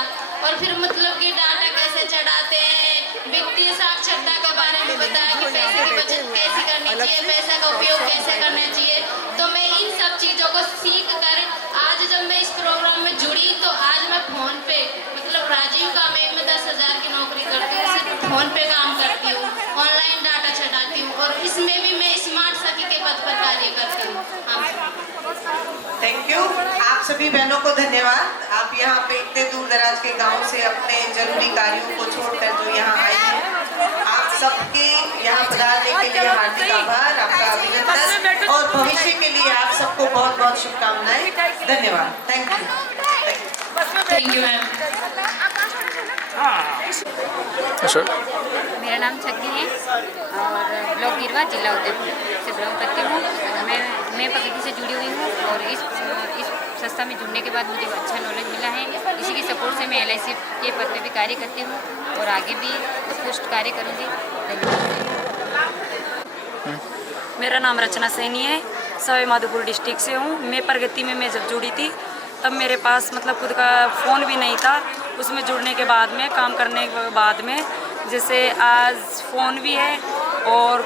और फिर मतलब कि डाटा कैसे चढ़ाते हैं, वित्तीय साक्षरता के बारे में बताया कि पैसे की बचत कैसे करनी चाहिए, पैसे का उपयोग कैसे करना चाहिए। तो मैं इन सब चीज़ों को सीख कर आज जब मैं इस प्रोग्राम में जुड़ी तो आज मैं फ़ोन पे मतलब राजीव का मैं 10,000 की नौकरी करती हूँ, सिर्फ फ़ोन पे काम करती हूँ, ऑनलाइन डाटा चढ़ाती हूँ और इसमें भी मैं स्मार्ट सखी के पद पर कार्य करती हूँ। Thank you. आप सभी बहनों को धन्यवाद। आप यहाँ पे इतने दूर दराज के गांव से अपने जरूरी कार्यों को छोड़कर जो यहाँ आए हैं, आप सबके यहाँ पधारने के लिए हार्दिक आभार, आपका अभिनंदन और भविष्य के लिए आप सबको बहुत बहुत शुभकामनाएं। धन्यवाद। Thank you ma'am. मेरा नाम छग्गी है और ब्लॉक गिरवा, जिला उदयपुर से बिलोंग करती हूँ। मैं प्रगति से जुड़ी हुई हूँ और इस संस्था में जुड़ने के बाद मुझे अच्छा नॉलेज मिला है। इसी की सपोर्ट से मैं LIC के पद में भी कार्य करती हूँ और आगे भी उत्कृष्ट कार्य करूँगी। मेरा नाम रचना सैनी है सवाई माधोपुर डिस्ट्रिक्ट से हूँ। मैं प्रगति में मैं जब जुड़ी थी तब मेरे पास मतलब खुद का फ़ोन भी नहीं था। उसमें जुड़ने के बाद में, काम करने के बाद में, जैसे आज फ़ोन भी है और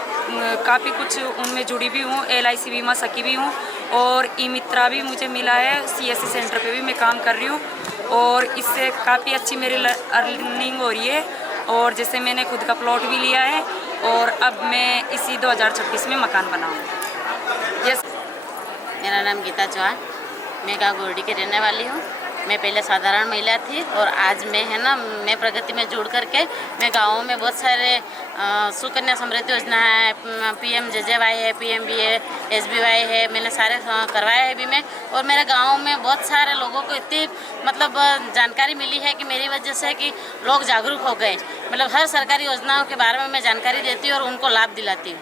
काफ़ी कुछ उनमें जुड़ी भी हूँ। LIC बीमा सखी भी हूँ और ई मित्रा भी मुझे मिला है। CSC सेंटर पे भी मैं काम कर रही हूँ और इससे काफ़ी अच्छी मेरी अर्निंग हो रही है। और जैसे मैंने खुद का प्लॉट भी लिया है और अब मैं इसी 2036 में मकान बनाऊँ। यस। मेरा नाम गीता चौहान, मैं गाँव गोरडी की रहने वाली हूँ। मैं पहले साधारण महिला थी और आज मैं है ना, मैं प्रगति में जुड़ करके मैं गाँव में बहुत सारे सुकन्या समृद्धि योजना है, PMJJY है, PMBA, SBY है, मैंने सारे करवाए हैं अभी में। और मेरे गाँव में बहुत सारे लोगों को इतनी मतलब जानकारी मिली है कि मेरी वजह से कि लोग जागरूक हो गए। मतलब हर सरकारी योजनाओं के बारे में मैं जानकारी देती हूँ और उनको लाभ दिलाती हूँ।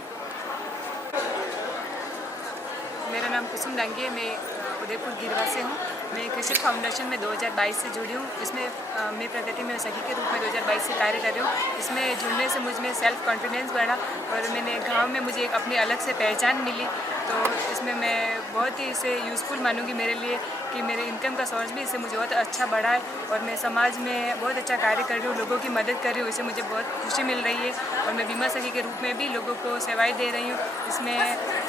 मेरा नाम कुसुम डांगी है, मैं उदयपुर गिरवा से हूँ। मैं कृषि फाउंडेशन में 2022 से जुड़ी हूँ। इसमें मैं प्रगति में सखी के रूप में 2022 से कार्य कर रही हूँ। इसमें जुड़ने से मुझ में सेल्फ कॉन्फिडेंस बढ़ा और मैंने गांव में मुझे एक अपनी अलग से पहचान मिली। तो इसमें मैं बहुत ही इसे यूज़फुल मानूंगी मेरे लिए कि मेरे इनकम का सोर्स भी इससे मुझे बहुत अच्छा बढ़ा है और मैं समाज में बहुत अच्छा कार्य कर रही हूँ, लोगों की मदद कर रही हूँ। इससे मुझे बहुत खुशी मिल रही है और मैं बीमा सखी के रूप में भी लोगों को सेवाएँ दे रही हूँ। इसमें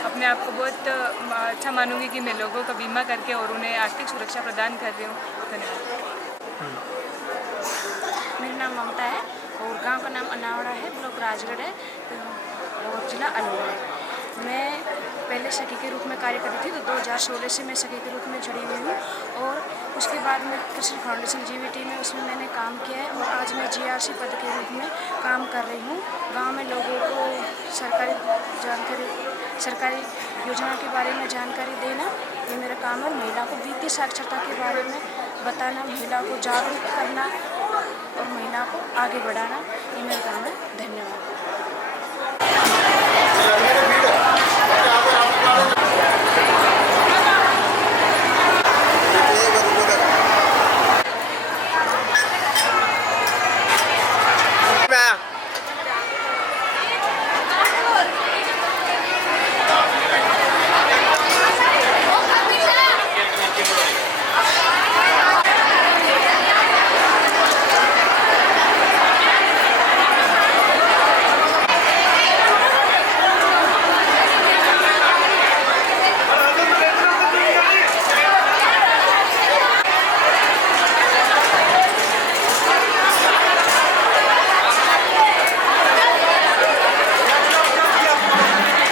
अपने आप को बहुत अच्छा मानूंगी कि मैं लोगों का बीमा करके और उन्हें आर्थिक सुरक्षा प्रदान कर रही हूँ। धन्यवाद। मेरा नाम ममता है और गांव का नाम अनावड़ा है, ब्लॉक राजगढ़ है और जिला अलीगढ़ है। मैं पहले सखी के रूप में कार्य करती थी, तो 2016 से मैं सखी के रूप में जुड़ी हुई हूँ और उसके बाद मैं कृषि फाउंडेशन GVT में उसमें मैंने काम किया है और आज मैं GRC पद के रूप में काम कर रही हूँ। गांव में लोगों को सरकारी योजना के बारे में जानकारी देना ये मेरा काम है। महिला को वित्तीय साक्षरता के बारे में बताना, महिला को जागरूक करना और महिला को आगे बढ़ाना ये मेरा काम है।